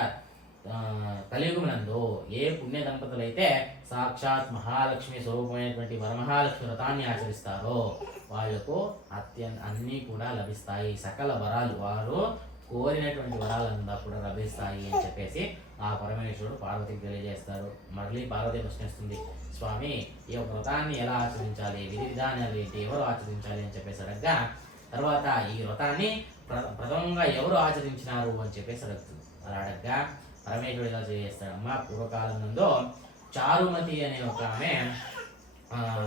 కలియుగమునందు ఏ పుణ్య దంపతులైతే సాక్షాత్ మహాలక్ష్మి స్వరూపమైనటువంటి వరమహాలక్ష్మి వ్రతాన్ని ఆచరిస్తారో వాళ్లకు అన్నీ కూడా లభిస్తాయి. సకల వరాలు వారు కోరినటువంటి వరాలంతా కూడా లభిస్తాయి అని చెప్పేసి ఆ పరమేశ్వరుడు పార్వతికి తెలియజేస్తారు. మళ్ళీ పార్వతి ప్రశ్నిస్తుంది, స్వామి ఈ యొక్క వ్రతాన్ని ఎలా ఆచరించాలి, విధి విధానాలు ఏంటి, ఎవరు ఆచరించాలి అని చెప్పేసి అడగ్గా, తర్వాత ఈ వ్రతాన్ని ప్రథమంగా ఎవరు ఆచరించినారు అని చెప్పేసి అడుగుతుంది. అలా అడగ్గా పరమేశ్వరుడు ఇలా తెలియజేస్తాడు, అమ్మ పూర్వకాలం నందు చారుమతి అనే ఒక ఆమె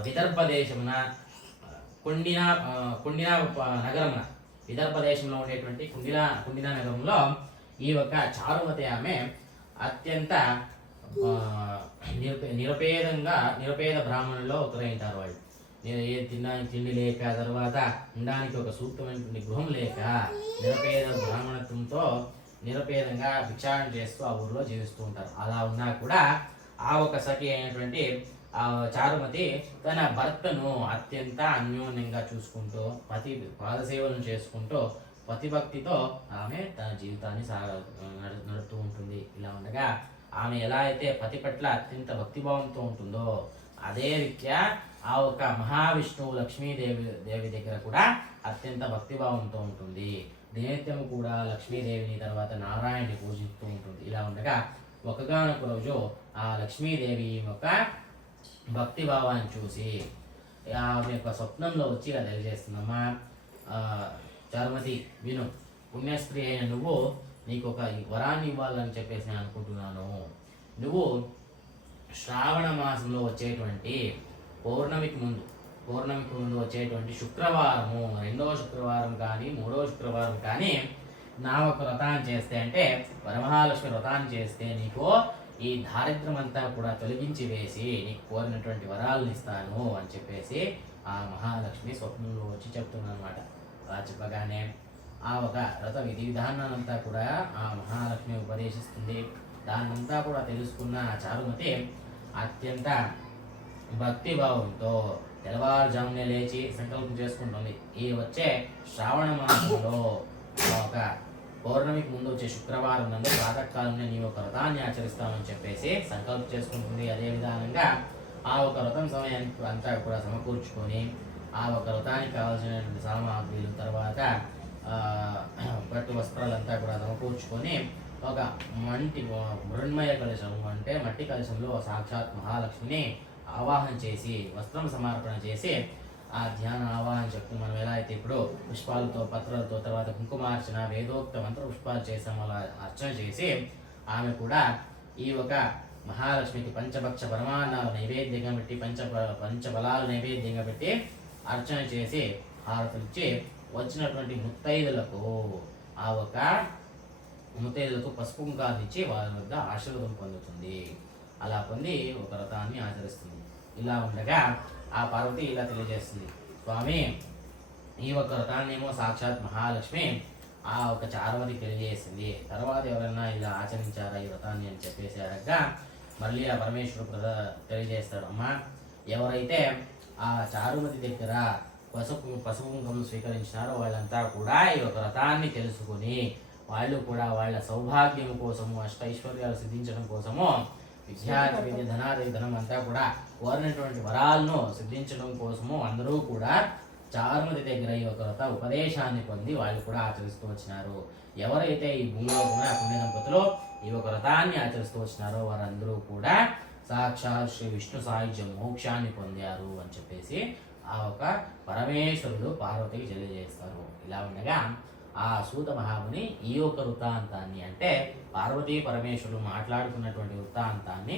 విదర్భ దేశమున కుండినా నగరమున విదర్భ దేశంలో ఉండేటువంటి కుండినా నగరంలో ఈ ఒక చారుమతి ఆమె అత్యంత నిరుపేద బ్రాహ్మణుల్లో ఒకరైంటారు. వాళ్ళు తినడానికి తిండి లేక, తర్వాత ఉండడానికి ఒక సూక్తమైనటువంటి గృహం లేక నిరుపేద బ్రాహ్మణత్వంతో నిరుపేదంగా భిక్షాటన చేస్తూ ఆ ఊరిలో జీవిస్తూ ఉంటారు. అలా ఉన్నా కూడా ఆ ఒక సఖి అయినటువంటి ఆ చారుమతి తన భర్తను అత్యంత అన్యోన్యంగా చూసుకుంటూ పాదసేవలను చేసుకుంటూ పతిభక్తితో ఆమె తన జీవితాన్ని నడుపుతూ ఉంటుంది. ఇలా ఉండగా ఆమె ఎలా అయితే పతి పట్ల అత్యంత భక్తిభావంతో ఉంటుందో అదే రీత్యా ఆ ఒక మహావిష్ణువు లక్ష్మీదేవి దగ్గర కూడా అత్యంత భక్తిభావంతో ఉంటుంది. నిత్యము కూడా లక్ష్మీదేవిని తర్వాత నారాయణని పూజిస్తూ ఉంటుంది. ఇలా ఉండగా ఒకగానొక రోజు ఆ లక్ష్మీదేవి యొక్క భక్తిభావాన్ని చూసి ఆమె యొక్క స్వప్నంలో వచ్చి ఇలా తెలియజేస్తుందమ్మా, చారుమతి విను, పుణ్యస్త్రీ అయిన నువ్వు నీకు ఒక వరాన్ని ఇవ్వాలని చెప్పేసి నేను అనుకుంటున్నాను. నువ్వు శ్రావణ మాసంలో వచ్చేటువంటి పౌర్ణమికి ముందు వచ్చేటువంటి శుక్రవారము, 2వ శుక్రవారం కానీ 3వ శుక్రవారం కానీ నా ఒక వ్రతాన్ని చేస్తే, అంటే వరమహాలక్ష్మి వ్రతాన్ని చేస్తే నీకు ఈ దారిద్ర్యం అంతా కూడా తొలగించి వేసి నీకు కోరినటువంటి వరాలను ఇస్తాను అని చెప్పేసి ఆ మహాలక్ష్మి స్వప్నంలో వచ్చి చెప్తున్నాను అనమాట. అలా చెప్పగానే ఆ ఒక వ్రత విధి విధానాలంతా కూడా ఆ మహాలక్ష్మి ఉపదేశిస్తుంది. దాన్నంతా కూడా తెలుసుకున్న ఆ చారుమతి అత్యంత భక్తిభావంతో తెల్లవారుజామునే లేచి సంకల్పం చేసుకుంటుంది. ఈ వచ్చే శ్రావణ మాసంలో ఒక పౌర్ణమికి ముందు వచ్చే శుక్రవారం నందు ప్రాతకాలంలో నీ ఒక వ్రతాన్ని ఆచరిస్తామని చెప్పేసి సంకల్పం చేసుకుంటుంది. అదే విధానంగా ఆ ఒక వ్రతం సమయానికి అంతా కూడా సమకూర్చుకొని ఆ ఒక వ్రతానికి కావాల్సినటువంటి సామాగ్రిలు, తర్వాత పట్టు వస్త్రాలంతా కూడా సమకూర్చుకొని ఒక మృణ్మయ కలశము అంటే మట్టి కలశంలో సాక్షాత్ మహాలక్ష్మిని ఆవాహన చేసి వస్త్రం సమర్పణ చేసి ఆ ధ్యాన ఆవాహన చెప్తూ మనం ఎలా అయితే ఇప్పుడు పుష్పాలతో, పత్రాలతో, తర్వాత కుంకుమార్చన, వేదోక్త మంత్ర పుష్పాలు చేసాము, అలా అర్చన చేసి ఆమె కూడా ఈ ఒక మహాలక్ష్మికి పంచభక్ష పరమాన్నాలు నైవేద్యంగా పెట్టి పంచబలాలు నైవేద్యంగా పెట్టి అర్చన చేసి హారతులు ఇచ్చి వచ్చినటువంటి ముత్తైదులకు ఆ ఒక ముత్తైదులకు పసుపు కుంకాలు ఇచ్చి వారి వద్ద ఆశీర్వాదం పొందుతుంది. అలా పొంది ఒక వ్రతాన్ని ఆచరిస్తుంది. ఇలా ఉండగా ఆ పార్వతి ఇలా తెలియజేస్తుంది, స్వామి ఈ ఒక వ్రతాన్ని ఏమో సాక్షాత్ మహాలక్ష్మి ఆ ఒక చారుమతికి తెలియజేసింది. తర్వాత ఎవరైనా ఇలా ఆచరించారా ఈ వ్రతాన్ని అని చెప్పేసి అడగ్గా మళ్ళీ ఆ పరమేశ్వరుడు తెలియజేస్తాడు, అమ్మ ఎవరైతే ఆ చారుమతి దగ్గర పసుపు కుంకుమను స్వీకరించినారో వాళ్ళంతా కూడా ఈ ఒక వ్రతాన్ని తెలుసుకుని వాళ్ళు కూడా వాళ్ళ సౌభాగ్యం కోసము, అష్టైశ్వర్యాలు సిద్ధించడం కోసము, విద్య ధనాది ధనం అంతా కూడా కోరినటువంటి వరాలను సిద్ధించడం కోసము అందరూ కూడా చారుమతి దగ్గర ఈ ఒక వ్రత ఉపదేశాన్ని పొంది వాళ్ళు కూడా ఆచరిస్తూ వచ్చినారు. ఎవరైతే ఈ భూమిలో కూడా పుణ్య దంపతులు ఈ ఒక వ్రతాన్ని ఆచరిస్తూ వచ్చినారో వారందరూ కూడా సాక్షాత్ శ్రీ విష్ణు సాయుధ్య మోక్షాన్ని పొందారు అని చెప్పేసి ఆ ఒక పరమేశ్వరుడు పార్వతికి తెలియజేస్తారు. ఇలా ఉండగా ఆ సూత మహాముని ఈ యొక్క వృత్తాంతాన్ని, అంటే పార్వతీ పరమేశ్వరుడు మాట్లాడుకున్నటువంటి వృత్తాంతాన్ని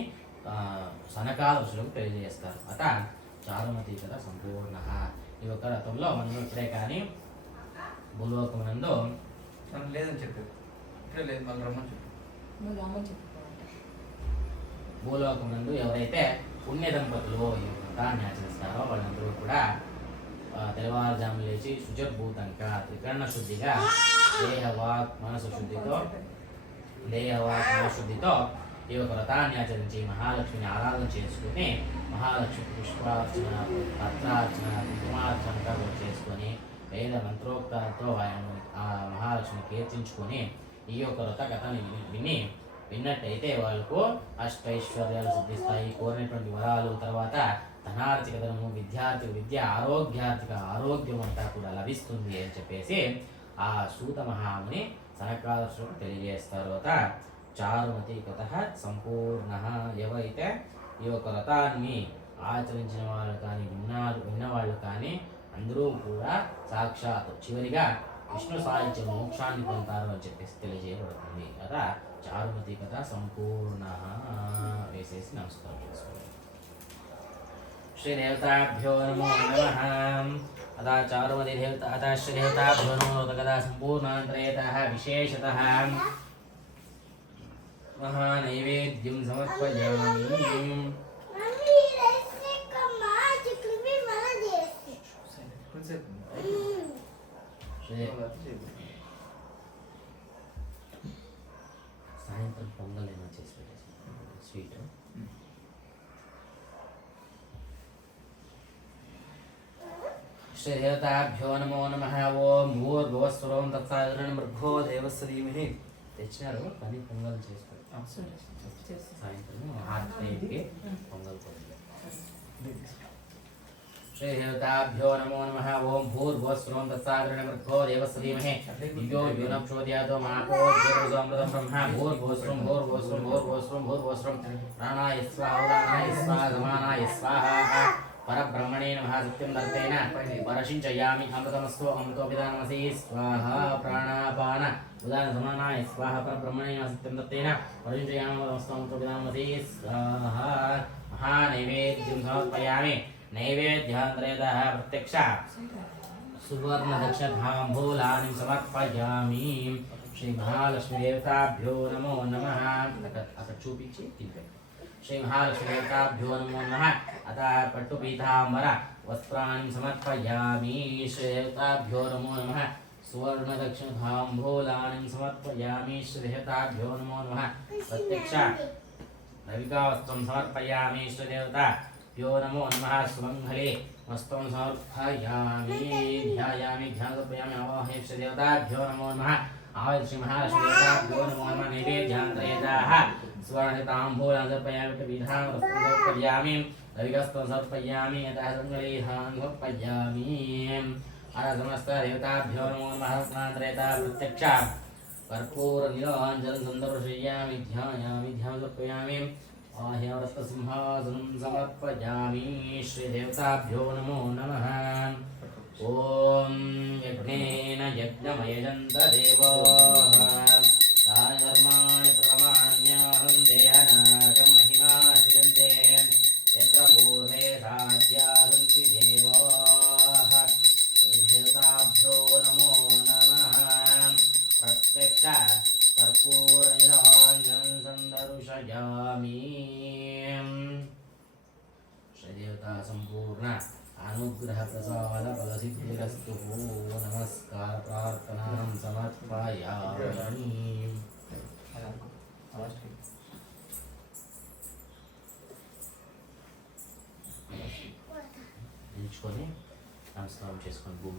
సనకాల ఋషులకు తెలియజేస్తారు. అత చారుమతి కథ సంపూర్ణ. ఈ యొక్క రథంలో మనం ఇప్పుడే కానీ భూలోకమునందు లేదని చెప్పారు, ఇక్కడ లేదు, మళ్ళీ రమ్మని చెప్పు. భూలోకమునందు ఎవరైతే పుణ్య దంపతులు ఈ వ్రతాన్ని ఆచరిస్తారో వాళ్ళందరూ కూడా తెల్లవారుజాము లేచి శుచిర్భూతంగా త్రికరణ శుద్ధిగా దేహవాక్ మనసు శుద్ధితో ఈ యొక్క వ్రతాన్ని ఆచరించి మహాలక్ష్మిని ఆరాధన చేసుకుని మహాలక్ష్మి పుష్పార్చన, పత్రార్చన, కుంకుమార్చనగా చేసుకొని వేద మంత్రోక్తాలతో ఆయన ఆ మహాలక్ష్మిని కీర్తించుకొని ఈ యొక్క వ్రత కథని విని విన్నట్టయితే వాళ్ళకు అష్టైశ్వర్యాలు సిద్ధిస్తాయి, కోరినటువంటి వరాలు, తర్వాత ధనార్థిక ధనము, విద్యార్థిక విద్య, ఆరోగ్యార్థిక ఆరోగ్యం అంతా కూడా లభిస్తుంది అని చెప్పేసి ఆ సూత మహాముని సనకాదర్శులకు తెలియజేస్తారు. చారుమతి కథ సంపూర్ణ. ఎవరైతే ఈ యొక్క వ్రతాన్ని ఆచరించిన వాళ్ళు కానీ విన్నవాళ్ళు కానీ అందరూ కూడా సాక్షాత్ చివరిగా విష్ణు సాహిత్య మోక్షాన్ని పొందుతారు అని చెప్పేసి తెలియజేయబడుతుంది. కదా చారుమతి కథ సంపూర్ణ వేసేసి నమస్కారం చేసుకోండి. శ్రీదేవతాభ్యో నమో నమః. అదా చారుమతి దేవత అదా శ్రీదేవతాభ్యో నమో కథ సంపూర్ణాంతరేతః విశేషతః మహానైవేద్యం సమర్పయామి. Mami, esse tomate que me manda desse. కొంచెంసేపు సాయంత్రం పొంగల్ ఏమైనా చేసి పెట్టేసి స్వీట్. శ్రీదేవతాభ్యో నమో నమః. ఓం భూర్భువస్సురం తత్సాగరం మృగో దేవస్య ధీమహి. తెచ్చినారు కానీ పొంగల్ చేసి సాయంత్రం 6:05కి పొంగల్ శ్రీదేవతాభ్యో నమో నమః. ఓం భూర్భువస్సురం తత్సాగరం మృగో దేవస్య ధీమహి ధియో యో న ప్రచోదయాత్ మాపో జ్యోతిర్సమృతం బ్రహ్మ భూర్భువస్సురం భూర్భువస్సురం భూర్భువస్సురం భూర్భువస్సురం ప్రాణాయ స్వాహా ఉదానాయ స్వాహా సమానాయ స్వాహా పరబ్రహ్మణే నమః. సత్యం దత్తేన పరశించయామి. అమృతమస్తు అమృతోపిదానమసి స్వాహా. ప్రాణాపాన ఉదాన సమానాయ స్వాహా. పరబ్రహ్మణే నమః. సత్యం దత్తేన పరశించయామి. అమృతమస్తు అమృతోపిదానమసి స్వాహా. మహానైవేద్యం సమర్పయామి. నైవేద్యాంతరేతః ప్రత్యక్ష సువర్ణ దక్షతాంబూలాని సమర్పయామి. శ్రీ మహాలక్ష్మీ దేవతాభ్యో నమో నమః. అక్కడ చూపించి తింటారు. శ్రీ మహాలక్ష్మీ దేవతాభ్యో నమో నమః. అతః పట్టు పీతాంబర వస్త్రాన్ని సమర్పయామి. శ్రీ దేవతాభ్యో నమో నమః. సువర్ణ దక్షిణతాంబూలాని సమర్పయామి. శ్రీ దేవతాభ్యో నమో నమః. ప్రత్యక్ష రవికా వస్త్రం సమర్పయామి. శ్రీ దేవతాభ్యో నమో నమః. సుమంగళే వస్త్రం సమర్పయామి. ధ్యాయామి ధ్యానపయామి ఆవాహయామి. శ్రీ దేవతాభ్యో నమో నమః. ఆవాహ శ్రీ మహాలక్ష్మీ దేవతాభ్యో నమో నమః. నైవేద్యాంతరేతః స్వర్ణతాంబూలాన్ని సమర్పయామి. విధానం వస్త్రం సమర్పయామి. రవికస్త్రం సమర్పయామి. యథా సంగళీధాన్ సమర్పయామి. అర సమస్త దేవతాభ్యో నమో నమః. స్నానతరేతః ప్రత్యక్ష కర్పూర నీలాంజనం సందర్శయామి. ధ్యాయామి ధ్యానం సమర్పయామి. ఆహ్యవరత్నసింహాసనం సమర్పయామి. శ్రీదేవతాభ్యో నమో నమః. ఓం యజ్ఞేన యజ్ఞమయజంత దేవాః తాని కర్మాణి ప్రమాణ్యాహం దేహనాకం మహిమా సృజంతే యత్ర బోధే సాధ్యా సంతి దేవాః. శ్రీదేవతాభ్యో నమో నమః. ప్రత్యక్ష కర్పూర నీలాంజనం సందర్శయామి. శ్రీదేవతా సంపూర్ణ అనుగ్రహ ప్రసాద ఫలసిద్ధిరస్తు. నమస్కార ప్రార్థనాం సమర్పయామి. నిల్చుకొని నమస్కారం చేసుకొని భూమి